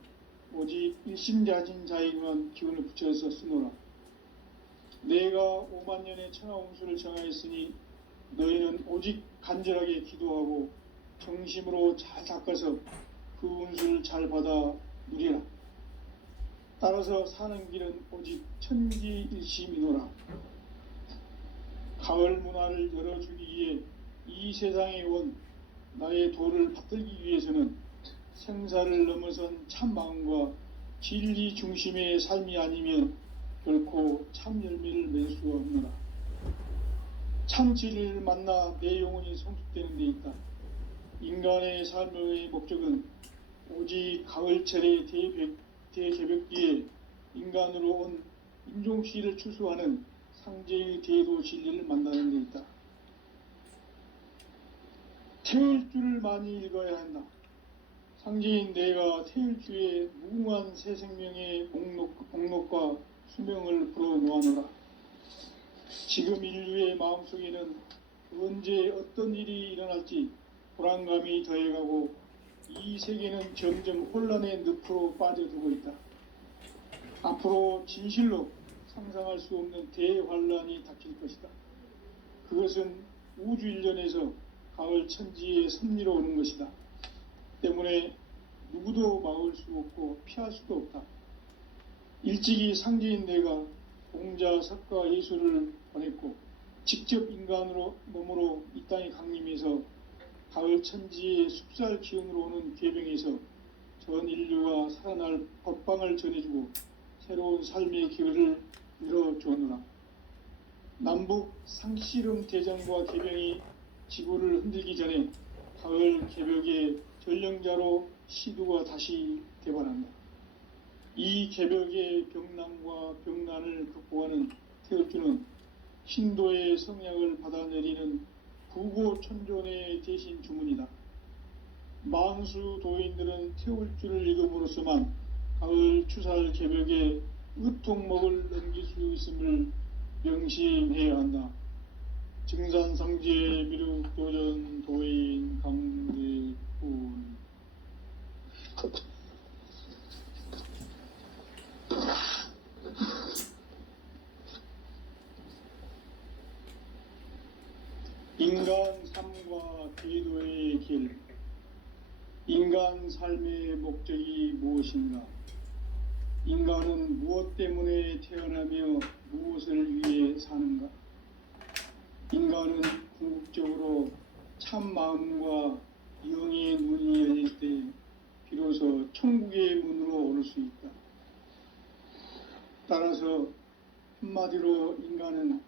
오직 일심자진 자에게만 기운을 붙여서 쓰노라. 내가 5만년의 천하 운수를 정하였으니 너희는 오직 간절하게 기도하고 정심으로 잘 닦아서 그 운수를 잘 받아 누리라. 따라서 사는 길은 오직 천지일심이노라. 가을 문화를 열어주기 위해 이 세상에 온 나의 도를 받들기 위해서는 생사를 넘어선 참 마음과 진리 중심의 삶이 아니면 결코 참 열매를 맺을 수가 없노라. 참 진리를 만나 내 영혼이 성숙되는 데 있다. 인간의 삶의 목적은 오직 가을철의 대개벽기에 인간으로 온 인종씨를 추수하는 상제의 대도 진리를 만나는 데 있다. 태일주를 많이 읽어야 한다. 상제인 내가 태일주의 무궁한 새 생명의 목록과 수명을 불어놓아노라. 지금 인류의 마음속에는 언제 어떤 일이 일어날지 불안감이 더해가고 이 세계는 점점 혼란의 늪으로 빠져들고 있다. 앞으로 진실로 상상할 수 없는 대환란이 닥칠 것이다. 그것은 우주 일련에서 가을 천지의 섭리로 오는 것이다. 때문에 누구도 막을 수 없고 피할 수도 없다. 일찍이 상제인 내가 공자, 석가, 예수를 보냈고 직접 인간으로 몸으로 이 땅에 강림해서 가을 천지의 숲살 기운으로 오는 괴병에서 전 인류가 살아날 법방을 전해주고 새로운 삶의 기회를 열어주었노라. 남북 상씨름 대전과 개병이 지구를 흔들기 전에 가을 개벽의 전령자로 시두가 다시 대발한다. 이 개벽의 병난과 병난을 극복하는 태울주는 신도의 성약을 받아내리는 구고천존의 대신 주문이다. 만수 도인들은 태울주를 읽음으로써만 가을 추살 개벽의 의통목을 넘길 수 있음을 명심해야 한다. 증산상제 미륵도전 도인 강대훈. 인간 삶과 기도의 길. 인간 삶의 목적이 무엇인가? 인간은 무엇 때문에 태어나며 무엇을 위해 사는가? 인간은 궁극적으로 참 마음과 영의 문이 열릴 때 비로소 천국의 문으로 오를 수 있다. 따라서 한마디로 인간은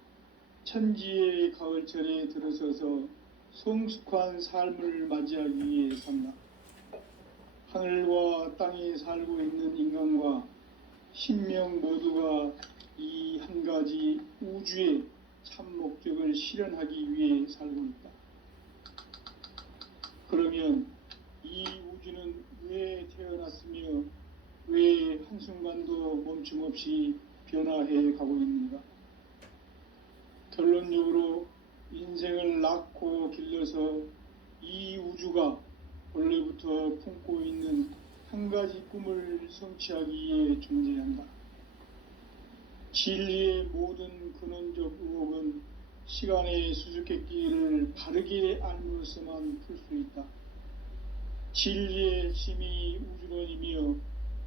천지의 가을철에 들어서서 성숙한 삶을 맞이하기 위해 산다. 하늘과 땅에 살고 있는 인간과 신명 모두가 이 한 가지 우주의 참 목적을 실현하기 위해 살고 있다. 그러면 이 우주는 왜 태어났으며 왜 한순간도 멈춤 없이 변화해 가고 있는가? 결론적으로 인생을 낳고 길러서 이 우주가 원래부터 품고 있는 한 가지 꿈을 성취하기 위해 존재한다. 진리의 모든 근원적 의혹은 시간의 수수께끼를 바르게 알므로서만 풀 수 있다. 진리의 핵심이 우주론이며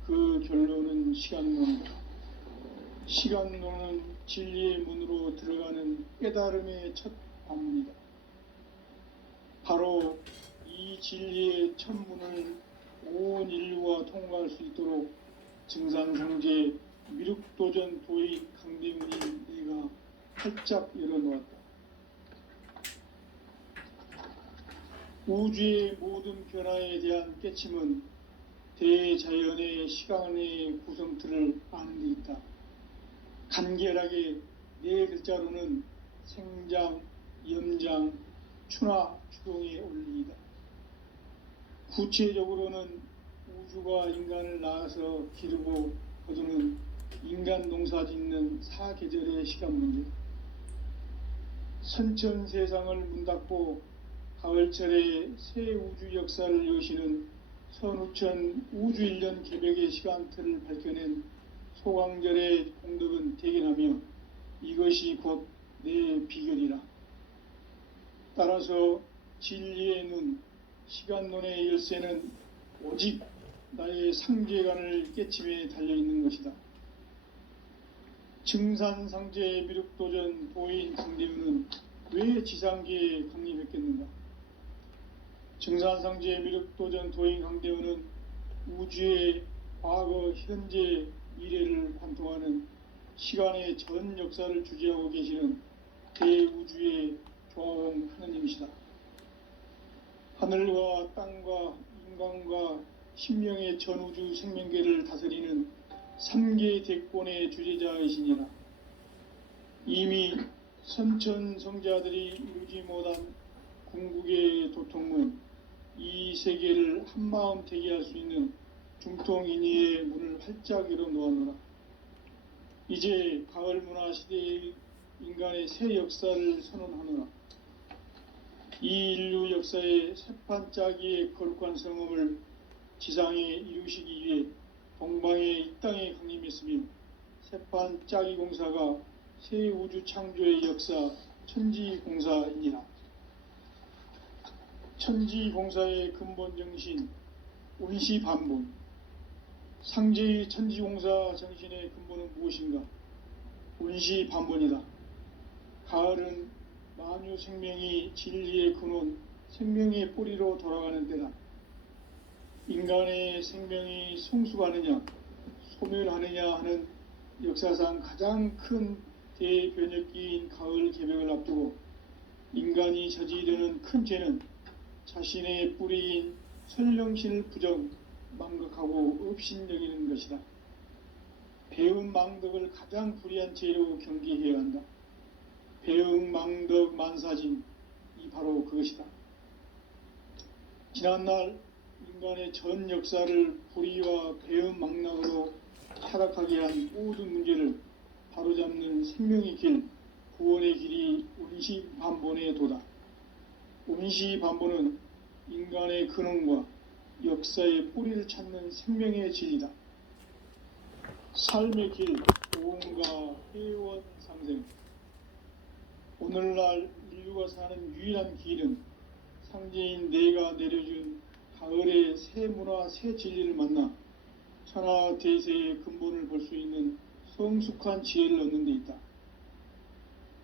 그 결론은 시간론이다. 시간론은 진리의 문으로 들어가는 깨달음의 첫 관문이다. 바로 이 진리의 첫 문을 온 인류가 통과할 수 있도록 증산상제 미륵도전 도의 강대문인 내가 활짝 열어놓았다. 우주의 모든 변화에 대한 깨침은 대자연의 시간의 구성틀을 아는 데 있다. 간결하게 네 글자로는 생장, 염장, 추나 추동의 원리이다. 구체적으로는 우주가 인간을 낳아서 기르고 거두는 인간 농사 짓는 사계절의 시간 문제, 선천 세상을 문 닫고 가을철에 새 우주 역사를 여시는 선우천 우주 1년 개벽의 시간틀을 밝혀낸 소강절의 공덕은 대견하며 이것이 곧 내 비결이라. 따라서 진리의 눈, 시간론의 열쇠는 오직 나의 상제관을 깨침에 달려있는 것이다. 증산상제 미륵도전 도인 강대우는 왜 지상계에 강림했겠는가? 증산상제 미륵도전 도인 강대우는 우주의 과거, 현재, 미래를 관통하는 시간의 전 역사를 주재하고 계시는 대우주의 조화원 하느님이시다. 하늘과 땅과 인간과 신명의 전우주 생명계를 다스리는 3계 대권의 주재자이시니라. 이미 선천성자들이 이루지 못한 궁극의 도통은 이 세계를 한마음 되게 할 수 있는 중통인의의 문을 활짝 열어놓았노라. 이제 가을 문화 시대의 인간의 새 역사를 선언하노라. 이 인류 역사의 새판짜기의 거룩한 성음을 지상에 이루시기 위해 동방의 이 땅에 강림했으며 새판짜기 공사가 새 우주 창조의 역사 천지공사이니라. 천지공사의 근본 정신 온시반본, 상제의 천지공사 정신의 근본은 무엇인가? 온시반본이다. 가을은 만유 생명이 진리의 근원, 생명의 뿌리로 돌아가는 때다. 인간의 생명이 성숙하느냐, 소멸하느냐 하는 역사상 가장 큰 대변혁기인 가을 개벽을 앞두고 인간이 저지르는 큰 죄는 자신의 뿌리인 설령신을 부정, 망각하고 업신여기는 것이다. 배운 망덕을 가장 불의한 죄로 경계해야 한다. 배응 망덕 만사진, 이 바로 그것이다. 지난날 인간의 전 역사를 불의와 배응 망락으로 타락하게 한 모든 문제를 바로잡는 생명의 길, 구원의 길이 온시반본의 도다. 온시반본은 인간의 근원과 역사의 뿌리를 찾는 생명의 진리다. 삶의 길, 고음과 회원 상생. 오늘날 인류가 사는 유일한 길은 상제인 내가 내려준 가을의 새 문화, 새 진리를 만나 천하 대세의 근본을 볼 수 있는 성숙한 지혜를 얻는 데 있다.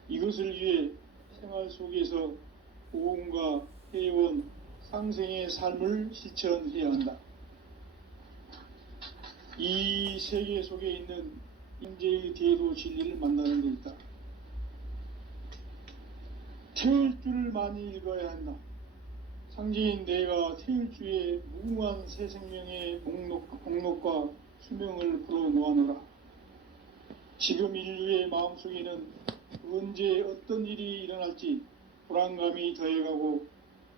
이것을 위해 생활 속에서 고음과 회원, 상생의 삶을 실천해야 한다. 이 세계 속에 있는 인재의 대도 진리를 만나는 데 있다. 태일주를 많이 읽어야 한다. 상제인 내가 태일주의 무궁한 새 생명의 목록과 수명을 풀어놓아노라. 지금 인류의 마음속에는 언제 어떤 일이 일어날지 불안감이 더해가고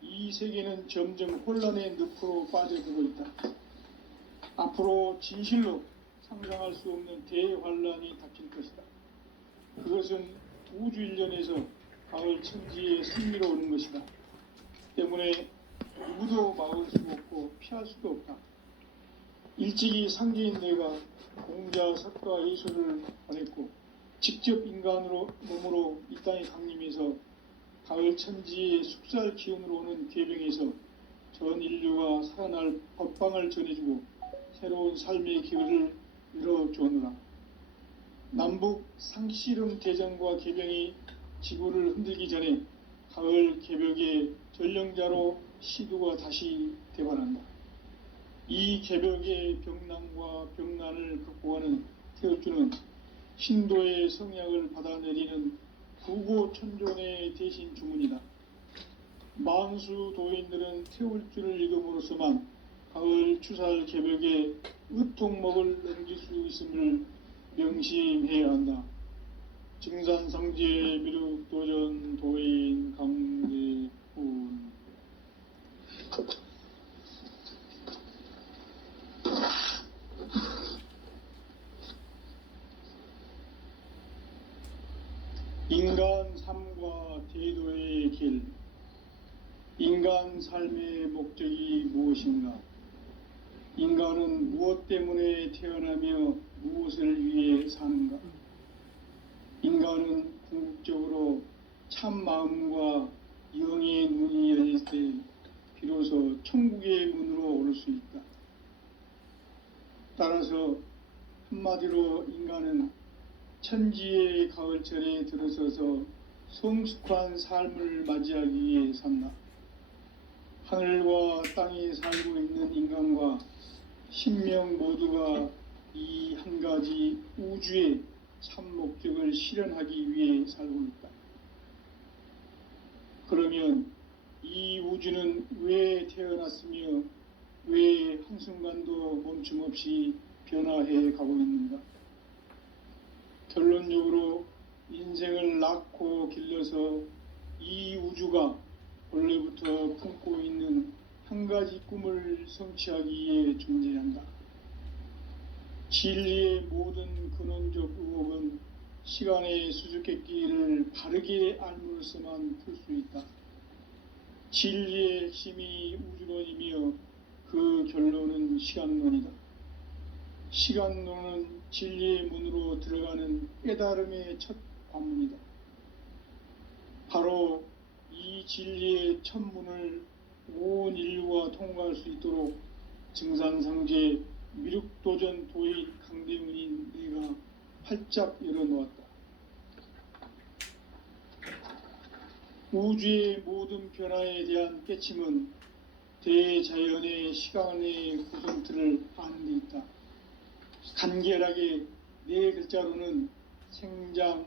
이 세계는 점점 혼란의 늪으로 빠져들고 있다. 앞으로 진실로 상상할 수 없는 대환란이 닥칠 것이다. 그것은 우주 일련에서 가을 천지에 승리로 오는 것이다. 때문에 누구도 막을 수 없고 피할 수도 없다. 일찍이 상제인 내가 공자, 석가, 예수를 보냈고 직접 인간으로 몸으로 이 땅에 강림해서 가을 천지의 숙살 기운으로 오는 궤병에서 전 인류가 살아날 법방을 전해주고 새로운 삶의 기회를 열어주었노라. 남북 상씨름 대전과 궤병이 지구를 흔들기 전에 가을 개벽의 전령자로 시두가 다시 대발한다. 이 개벽의 병난과 병난을 극복하는 태울주는 신도의 성약을 받아내리는 구고천존의 대신 주문이다. 만수 도인들은 태울주를 읽음으로써만 가을 추살 개벽의 의통목을 넘길 수 있음을 명심해야 한다. 증산상제 미륵도전 도인 강대훈. 인간 삶과 대도의 길. 인간 삶의 목적이 무엇인가? 인간은 무엇 때문에 태어나며 무엇을 위해 사는가? 인간은 궁극적으로 참 마음과 영의 눈이 열릴 때 비로소 천국의 문으로 오를 수 있다. 따라서 한마디로 인간은 천지의 가을철에 들어서서 성숙한 삶을 맞이하기 위해 산다. 하늘과 땅에 살고 있는 인간과 신명 모두가 이 한 가지 우주의 참 목적을 실현하기 위해 살고 있다. 그러면 이 우주는 왜 태어났으며 왜 한순간도 멈춤없이 변화해 가고 있는가? 결론적으로 인생을 낳고 길러서 이 우주가 원래부터 품고 있는 한 가지 꿈을 성취하기 위해 존재한다. 진리의 모든 근원적 의혹은 시간의 수수께끼를 바르게 알므로써만 풀 수 있다. 진리의 핵심이 우주론이며 그 결론은 시간론이다. 시간론은 진리의 문으로 들어가는 깨달음의 첫 관문이다. 바로 이 진리의 첫 문을 온 인류가 통과할 수 있도록 증산상제 미륵도전 도인 강대훈인 내가 활짝 열어놓았다. 우주의 모든 변화에 대한 깨침은 대자연의 시간의 구성틀을 아는 데 있다. 간결하게 네 글자로는 생장,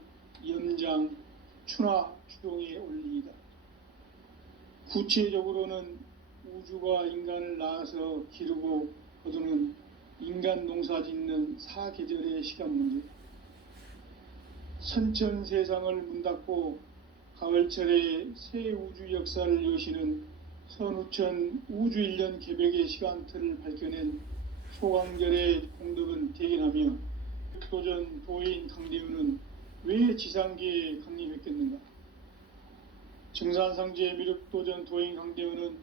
연장, 추나 추동의 원리이다. 구체적으로는 우주가 인간을 낳아서 기르고 거두는 인간 농사 짓는 사계절의 시간 문제. 선천 세상을 문 닫고 가을철에 새 우주 역사를 여시는 선우천 우주일년 개벽의 시간틀을 밝혀낸 소강절의 공덕은 대견하며 도전 도인 강대훈은 왜 지상계에 강림했겠는가? 증산상제 미륵도전 도인 강대훈은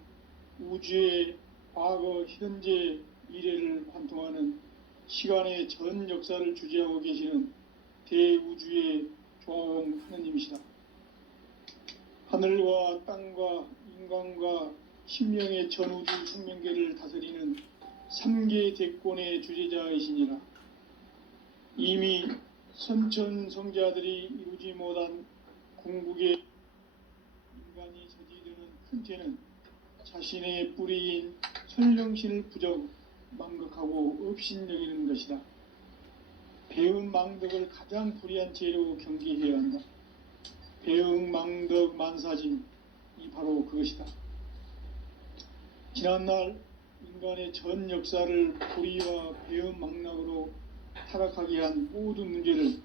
우주의 과거, 현재, 미래를 관통하는 시간의 전 역사를 주재하고 계시는 대우주의 조화원 하느님이시다. 하늘과 땅과 인간과 신명의 전우주 생명계를 다스리는 3계 대권의 주제자이시니라. 이미 선천성자들이 이루지 못한 궁극의 인간이 저지르는 큰 죄는 자신의 뿌리인 설령신을 부정 망극하고 업신여기는 것이다. 배은 망덕을 가장 불의한 죄로 경계해야 한다. 배은 망덕 만사짐이 바로 그것이다. 지난날 인간의 전 역사를 불의와 배은 망락으로 타락하게 한 모든 문제를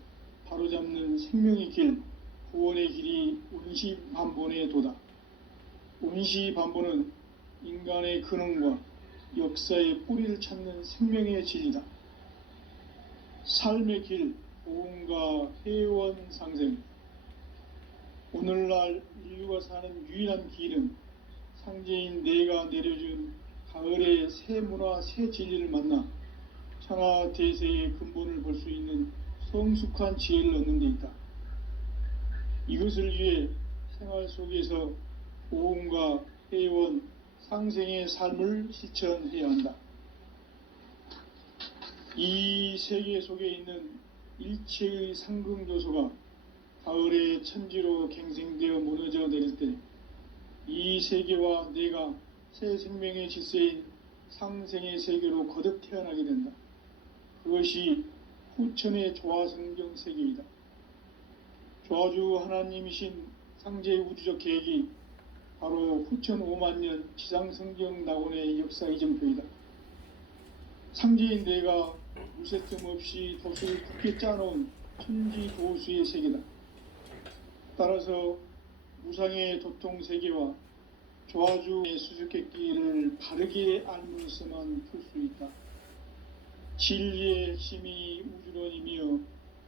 바로잡는 생명의 길, 구원의 길이 운시반본의 도다. 운시반본은 인간의 근원과 역사의 뿌리를 찾는 생명의 진리다. 삶의 길, 보험과 회원 상생. 오늘날 인류가 사는 유일한 길은 상제인 내가 내려준 가을의 새 문화, 새 진리를 만나 천하 대세의 근본을 볼 수 있는 성숙한 지혜를 얻는 데 있다. 이것을 위해 생활 속에서 보험과 회원, 상생의 삶을 실천해야 한다. 이 세계 속에 있는 일체의 상승조소가 가을의 천지로 갱생되어 무너져 내릴 때 이 세계와 내가 새 생명의 질서인 상생의 세계로 거듭 태어나게 된다. 그것이 후천의 조화성경 세계이다. 조화주 하나님이신 상제의 우주적 계획이 바로 후천 5만년 지상성경 낙원의 역사 이정표이다. 상제인 내가 무쇠뜸 없이 돛을 굳게 짜놓은 천지도수의 세계다. 따라서 무상의 도통 세계와 조화주의 수수께끼를 바르게 알므로서만 풀 수 있다. 진리의 핵심이 우주론이며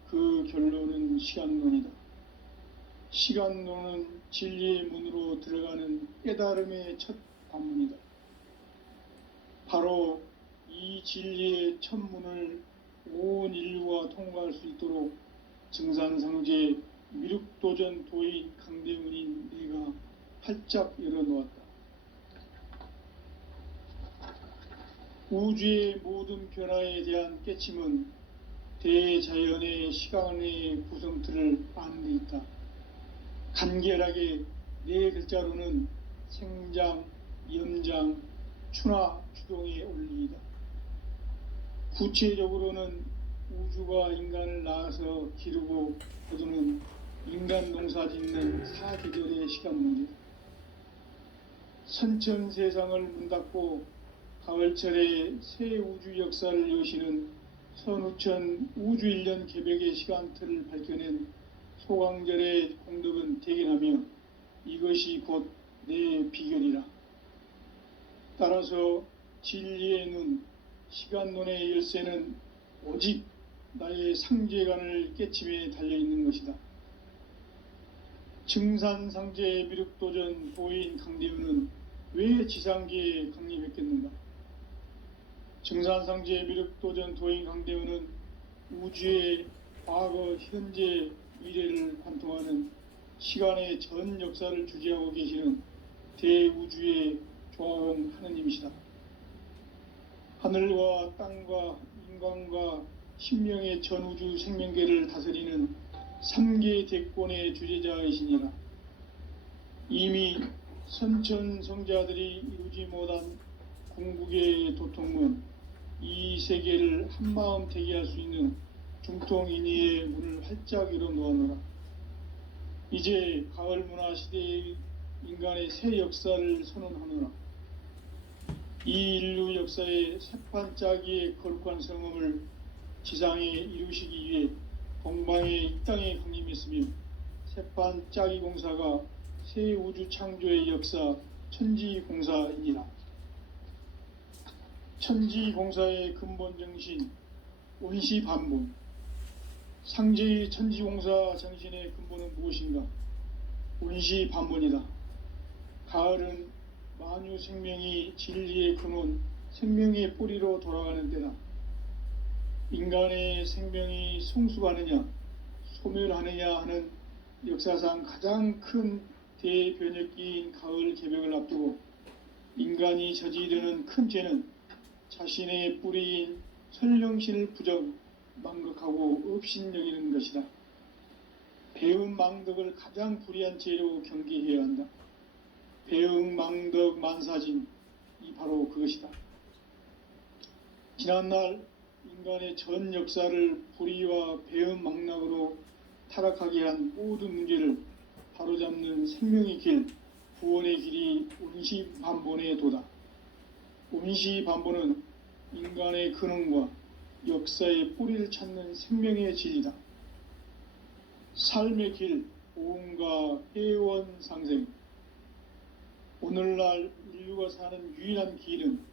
그 결론은 시간론이다. 시간론은 진리의 문으로 들어가는 깨달음의 첫 관문이다. 바로 이 진리의 첫 문을 온 인류가 통과할 수 있도록 증산상제 미륵도전 도인 강대문인 내가 활짝 열어놓았다. 우주의 모든 변화에 대한 깨침은 대자연의 시간의 구성틀을 아는 데 있다. 간결하게 네 글자로는 생장, 염장, 추나, 추동의 원리이다. 구체적으로는 우주가 인간을 낳아서 기르고 거두는 인간 농사 짓는 사계절의 시간 문제. 선천 세상을 문 닫고 가을철에 새 우주 역사를 여시는 선우천 우주 1년 개벽의 시간틀을 밝혀낸 소강절의 공덕은 대견하며 이것이 곧 내 비결이라. 따라서 진리의 눈, 시간론의 열쇠는 오직 나의 상제관을 깨침에 달려있는 것이다. 증산상제 미륵도전 도인 강대우는 왜 지상계에 강림했겠는가? 증산상제 미륵도전 도인 강대우는 우주의 과거, 현재, 미래를 관통하는 시간의 전 역사를 주재하고 계시는 대우주의 조화원 하느님이시다. 하늘과 땅과 인간과 신명의 전우주 생명계를 다스리는 3계 대권의 주제자이시니라. 이미 선천성자들이 이루지 못한 궁극의 도통문, 이 세계를 한마음 대기할 수 있는 중통인의의 문을 활짝 열어놓아노라. 이제 가을 문화 시대의 인간의 새 역사를 선언하노라. 이 인류 역사의 새판짜기의 거룩한 성음을 지상에 이루시기 위해 동방의 이 땅에 강림했으며 새판짜기 공사가 새 우주 창조의 역사 천지공사이니라. 천지공사의 근본 정신 운시반본. 상제의 천지공사 정신의 근본은 무엇인가? 운시반본이다. 가을은 만유 생명이 진리의 근원, 생명의 뿌리로 돌아가는 때다. 인간의 생명이 성숙하느냐, 소멸하느냐 하는 역사상 가장 큰 대변혁기인 가을 개벽을 앞두고 인간이 저지르는 큰 죄는 자신의 뿌리인 선령신을 망각하고 업신여기는 것이다. 배은 망덕을 가장 불의한 죄로 경계해야 한다. 배은 망덕 만사진이 바로 그것이다. 지난날 인간의 전 역사를 불의와 배은 망락으로 타락하게 한 모든 문제를 바로잡는 생명의 길, 구원의 길이 운시반본의 도다. 운시반본은 인간의 근원과 역사의 뿌리를 찾는 생명의 진리다. 삶의 길, 오음과 회원 상생. 오늘날 인류가 사는 유일한 길은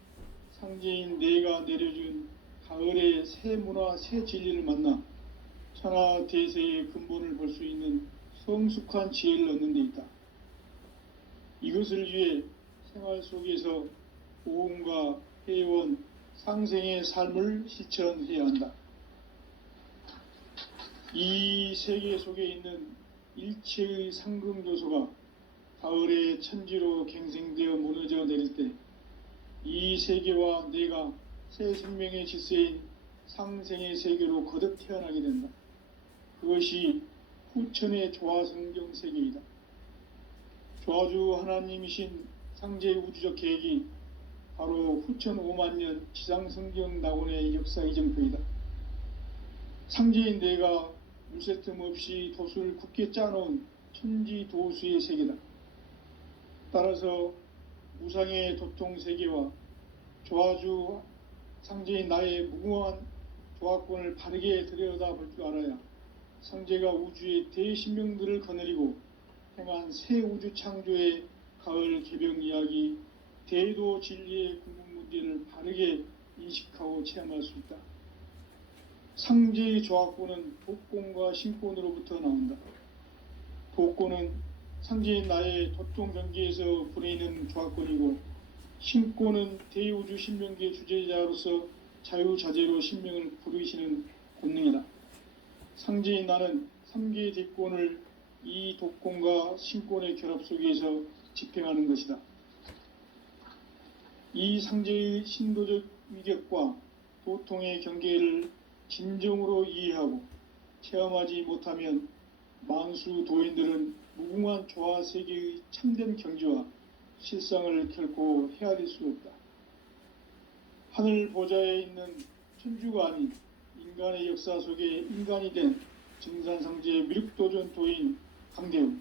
상제인 내가 내려준 가을의 새 문화, 새 진리를 만나 천하 대세의 근본을 볼 수 있는 성숙한 지혜를 얻는 데 있다. 이것을 위해 생활 속에서 오음과 회원, 상생의 삶을 실천해야 한다. 이 세계 속에 있는 일체의 상금 요소가 가을의 천지로 갱생되어 무너져 내릴 때 이 세계와 내가 새 생명의 질서인 상생의 세계로 거듭 태어나게 된다. 그것이 후천의 조화성경 세계이다. 조화주 하나님이신 상제 우주적 계획이 바로 후천 5만년 지상성경 낙원의 역사 이정표이다. 상제인 내가 물새 틈 없이 도수를 굳게 짜놓은 천지 도수의 세계다. 따라서 무상의 도통 세계와 조화주 상제인 나의 무궁한 조화권을 바르게 들여다볼 줄 알아야 상제가 우주의 대신명들을 거느리고 행한 새 우주 창조의 가을 개병 이야기, 대도 진리의 궁극 문제를 바르게 인식하고 체험할 수 있다. 상제의 조화권은 독권과 신권으로부터 나온다. 독권은 상제인 나의 도통 경계에서 보내는 조화권이고, 신권은 대우주 신명기의 주제자로서 자유자재로 신명을 부르시는 권능이다. 상제인 나는 3개의 대권을 이 독권과 신권의 결합 속에서 집행하는 것이다. 이 상제의 신도적 위격과 도통의 경계를 진정으로 이해하고 체험하지 못하면 만수 도인들은 무궁한 조화 세계의 참된 경지와 실상을 결코 헤아릴 수 없다. 하늘 보좌에 있는 천주가 아닌 인간의 역사 속에 인간이 된 증산상제의 미륵도전 도인 강대웅,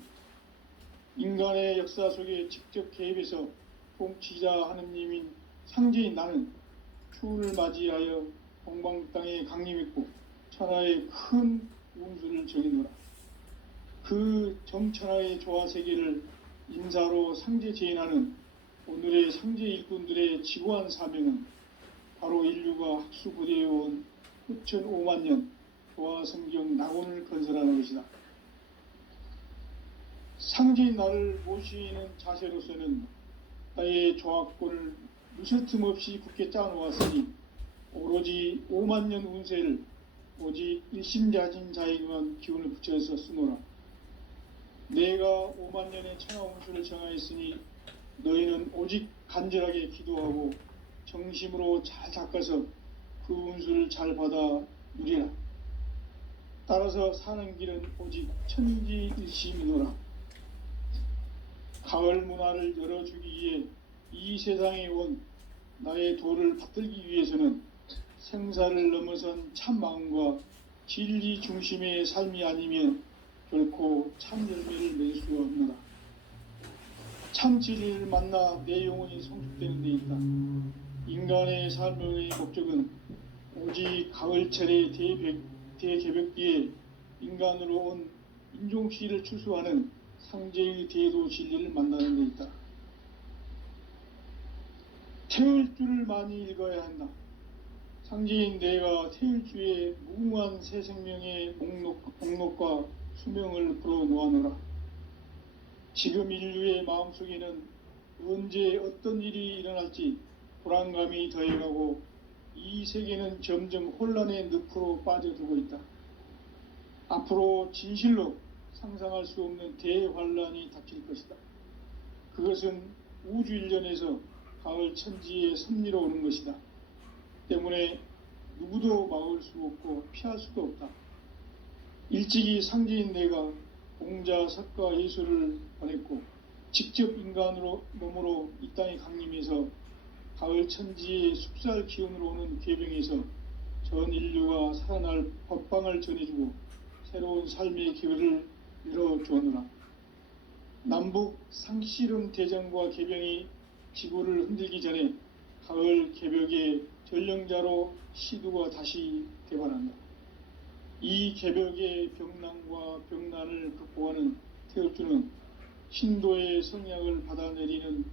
인간의 역사 속에 직접 개입해서 통치자 하느님인 상제인 나는 추운을 맞이하여 동방 땅에 강림했고 천하의 큰 운수를 정해노라. 그 정천하의 조화 세계를 인사로 상제 제인하는 오늘의 상제 일꾼들의 지고한 사명은 바로 인류가 학수부대해온 후천 5만년 조화 성경 낙원을 건설하는 것이다. 상제인 나를 모시는 자세로서는 나의 조화권을 무쇠틈 없이 굳게 짜놓았으니 오로지 5만년 운세를 오직 일심자진 자에게만 기운을 붙여서 쓰노라. 내가 5만년의 천하 운수를 정하였으니 너희는 오직 간절하게 기도하고 정심으로 잘 닦아서 그 운수를 잘 받아 누리라. 따라서 사는 길은 오직 천지일심이노라. 가을 문화를 열어주기 위해 이 세상에 온 나의 도를 받들기 위해서는 생사를 넘어선 참 마음과 진리 중심의 삶이 아니면 결코 참 열매를 맺을 수가 없노라. 참 진리를 만나 내 영혼이 성숙되는 데 있다. 인간의 삶의 목적은 오직 가을철의 대개벽기에 인간으로 온 인종시를 추수하는 상제의 대도 진리를 만나는 데 있다. 태을주를 많이 읽어야 한다. 상제인 내가 태을주의 무궁한 새 생명의 목록과 수명을 풀어놓아노라. 지금 인류의 마음속에는 언제 어떤 일이 일어날지 불안감이 더해가고 이 세계는 점점 혼란의 늪으로 빠져들고 있다. 앞으로 진실로 상상할 수 없는 대환란이 닥칠 것이다. 그것은 우주 일련에서 가을 천지의 섭리로 오는 것이다. 때문에 누구도 막을 수 없고 피할 수도 없다. 일찍이 상제인 내가 공자, 석가, 예수를 보냈고 직접 인간으로 몸으로 이 땅에 강림해서 가을 천지의 숲살 기운으로 오는 괴병에서 전 인류가 살아날 법방을 전해주고 새로운 삶의 기회를 열어주었노라. 남북 상씨름 대전과 개병이 지구를 흔들기 전에 가을 개벽의 전령자로 시두가 다시 개발한다. 이 개벽의 병난과 병난을 극복하는 태울주는 신도의 성약을 받아내리는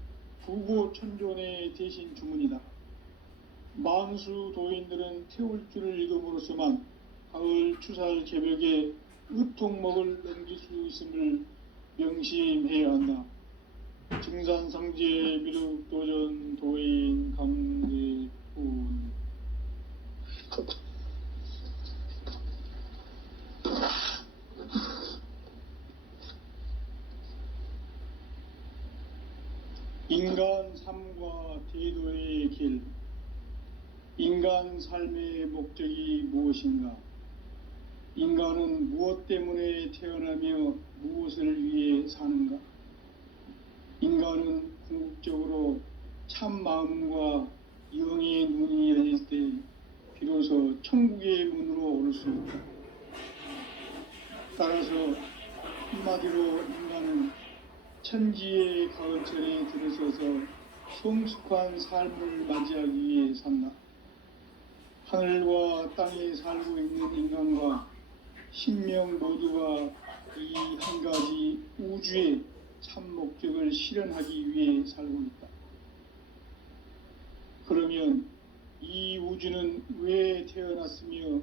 부고천존의 대신 주문이다. 만수 도인들은 태울주를 읽음으로써만 가을 추살 개벽의 의통목을 넘길 수 있음을 명심해야 한다. 증산상제 미륵도전 도인 강대훈. 인간 삶과 대도의 길. 인간 삶의 목적이 무엇인가? 인간은 무엇 때문에 태어나며 무엇을 위해 사는가? 인간은 궁극적으로 참 마음과 영의 눈이 열릴 때 비로소 천국의 문으로 오를 수 있다. 따라서 한마디로 인간은 천지의 가을철에 들어서서 성숙한 삶을 맞이하기 위해 산다. 하늘과 땅에 살고 있는 인간과 신명 모두가 이 한 가지 우주의 참 목적을 실현하기 위해 살고 있다. 그러면 이 우주는 왜 태어났으며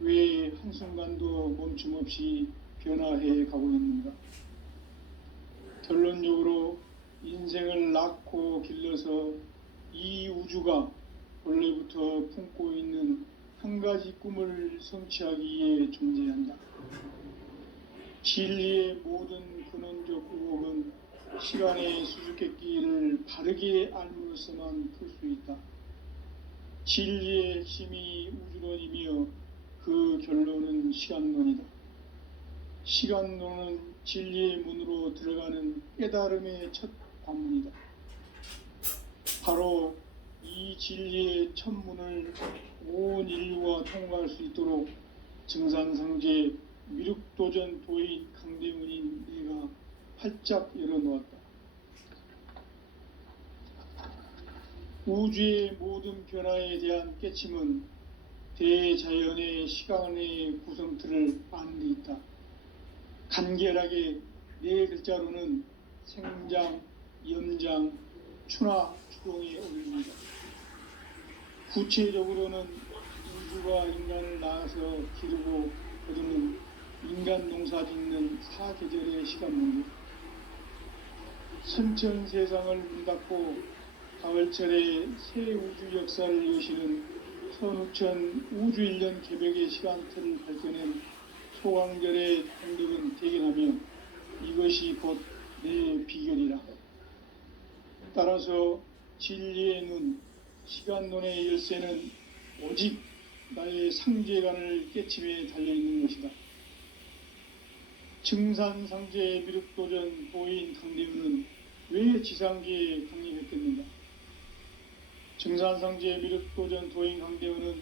왜 한순간도 멈춤 없이 변화해 가고 있는가? 결론적으로 인생을 낳고 길러서 이 우주가 원래부터 품고 있는 한 가지 꿈을 성취하기 위해 존재한다. 진리의 모든 근원적 의혹은 시간의 수수께끼를 바르게 알므로써만 풀 수 있다. 진리의 핵심이 우주론이며 그 결론은 시간론이다. 시간론은 진리의 문으로 들어가는 깨달음의 첫 관문이다. 바로 이 진리의 첫 문을 온 인류가 통과할 수 있도록 증산상제 미륵도전 도인 강대훈인 내가 활짝 열어놓았다. 우주의 모든 변화에 대한 깨침은 대자연의 시간의 구성틀을 아는 데 있다. 간결하게 네 글자로는 생장, 염장, 추나 추동에 올립니다. 구체적으로는 우주가 인간을 낳아서 기르고 거두는 인간 농사 짓는 사계절의 시간문제, 선천 세상을 문 닫고 가을철에 새 우주 역사를 여시는 선우천 우주 1년 개벽의 시간틀을 밝혀낸 소강절의 공덕은 대견하며 이것이 곧 내 비결이라. 따라서 진리의 눈, 시간론의 열쇠는 오직 나의 상제관을 깨침에 달려있는 것이다. 증산상제 미륵도전 도인 강대훈은 왜 지상계에 강림했겠는가? 증산상제 미륵도전 도인 강대훈은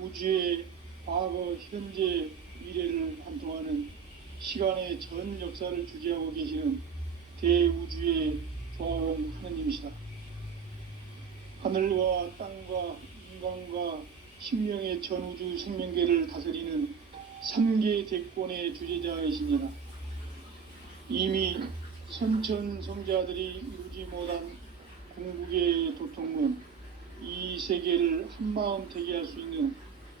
우주의 과거, 현재, 미래를 관통하는 시간의 전 역사를 주재하고 계시는 대우주의 조화로운 하느님이시다. 하늘과 땅과 인간과 신명의 전우주 생명계를 다스리는 3계 대권의 주제자이시니라. 이미 선천성자들이 이루지 못한 궁극의 도통문, 이 세계를 한마음 되게 할 수 있는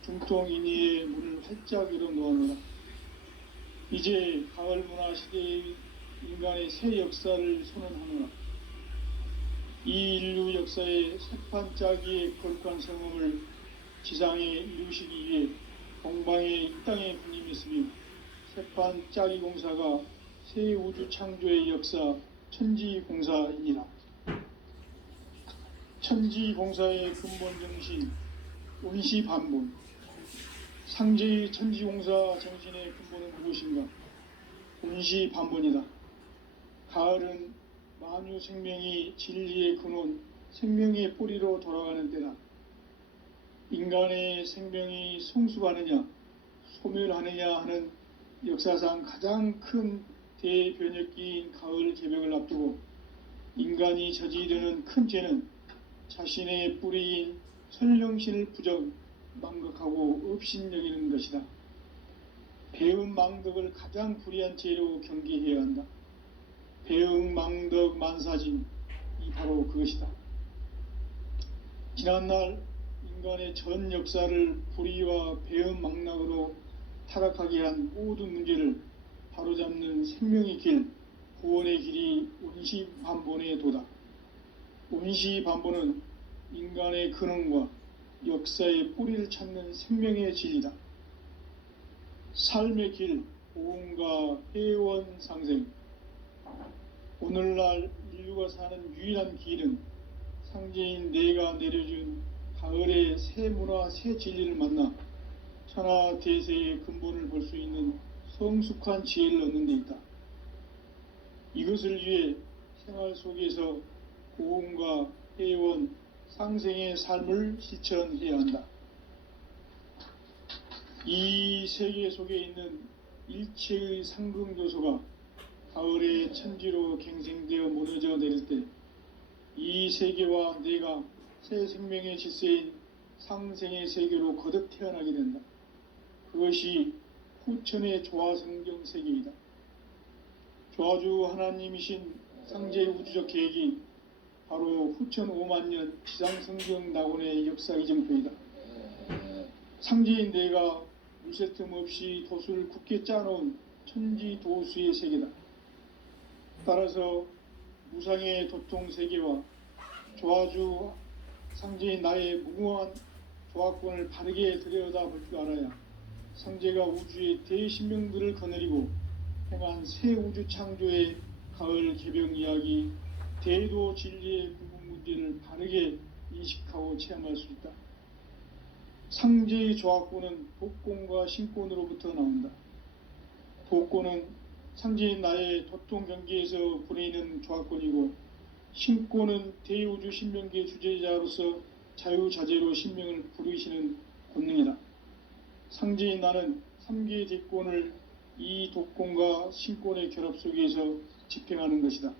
중통인의의 문을 활짝 열어놓아노라. 이제 가을 문화 시대의 인간의 새 역사를 선언하노라. 이 인류 역사의 새판 짜기의 거룩한 성음을 지상에 이루시기 위해 동방의 이 땅에 군림했으며 새판 짜기 공사가 새 우주 창조의 역사 천지 공사이니라. 천지공사의 근본 정신 원시반본. 상제의 천지공사 정신의 근본은 무엇인가? 원시반본이다. 가을은 만유 생명이 진리의 근원, 생명의 뿌리로 돌아가는 때다. 인간의 생명이 성숙하느냐 소멸하느냐 하는 역사상 가장 큰 대변혁기인 가을 개벽을 앞두고 인간이 저지르는 큰 죄는 자신의 뿌리인 선령신을 부정 망각하고 업신여기는 것이다. 배은망덕을 가장 불의한 죄로 경계해야 한다. 배은망덕 만사진, 이 바로 그것이다. 지난날 인간의 전 역사를 불의와 배은망락으로 타락하게 한 모든 문제를 바로잡는 생명의 길, 구원의 길이 원시반본의 도다. 원시반본은 인간의 근원과 역사의 뿌리를 찾는 생명의 진리다. 삶의 길, 보험과 회원 상생. 오늘날 인류가 사는 유일한 길은 상제인 내가 내려준 가을의 새 문화, 새 진리를 만나 천하 대세의 근본을 볼 수 있는 성숙한 지혜를 얻는 데 있다. 이것을 위해 생활 속에서 보험과 회원, 상생의 삶을 실천해야 한다. 이 세계 속에 있는 일체의 상승조소가 가을의 천지로 갱생되어 무너져 내릴 때 이 세계와 내가 새 생명의 질서인 상생의 세계로 거듭 태어나게 된다. 그것이 후천의 조화성경 세계이다. 조화주 하나님이신 상제의 우주적 계획이 바로 후천 5만년 지상성경 낙원의 역사 이정표이다. 상제인 내가 물새 틈 없이 도수를 굳게 짜놓은 천지도수의 세계다. 따라서 무상의 도통세계와 조화주 상제인 나의 무궁한 조화권을 바르게 들여다볼 줄 알아야 상제가 우주의 대신명들을 거느리고 행한 새 우주 창조의 가을 개벽 이야기, 대도 진리의 궁극 문제를 바르게 인식하고 체험할 수 있다. 상제의 조화권은 도권과 신권으로부터 나온다. 도권은 상제인 나의 도통 경계에서 보내는 조화권이고, 신권은 대우주 신명계 주제자로서 자유자재로 신명을 부르시는 권능이다. 상제인 나는 3개의 대권을 이 도권과 신권의 결합 속에서 집행하는 것이다.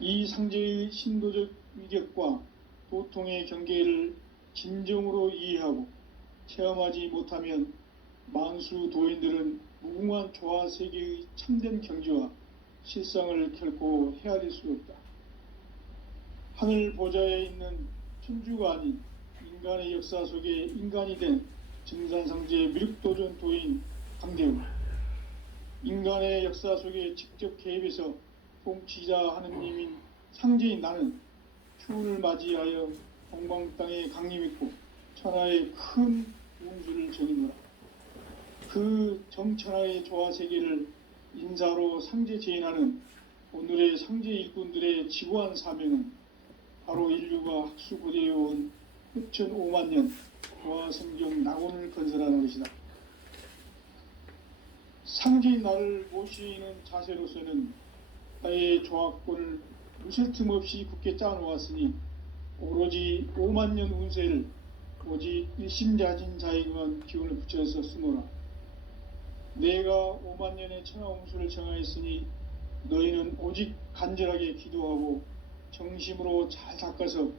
이 상제의 신도적 위격과 도통의 경계를 진정으로 이해하고 체험하지 못하면 만수 도인들은 무궁한 조화 세계의 참된 경지와 실상을 결코 헤아릴 수 없다. 하늘 보좌에 있는 천주가 아닌 인간의 역사 속에 인간이 된 증산상제의 미륵도전 도인 강대우, 인간의 역사 속에 직접 개입해서 통치자 하느님인 상제인 나는 추운을 맞이하여 동방 땅에 강림했고 천하의 큰 운수를 정의노라. 그 정천하의 조화 세계를 인사로 상제 제인하는 오늘의 상제 일꾼들의 지구한 사명은 바로 인류가 학수고대해온 후천 5만년 조화성경 낙원을 건설하는 것이다. 상제인 나를 모시는 자세로서는 나의 조화권을 무쇠 틈 없이 굳게 짜놓았으니 오로지 5만년 운세를 오직 일심자진 자에게만 기운을 붙여서 쓰노라. 내가 5만년의 천하운수를 정하였으니 너희는 오직 간절하게 기도하고 정심으로 잘 닦아서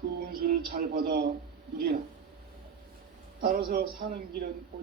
그 운수를 잘 받아 누리라. 따라서 사는 길은 오직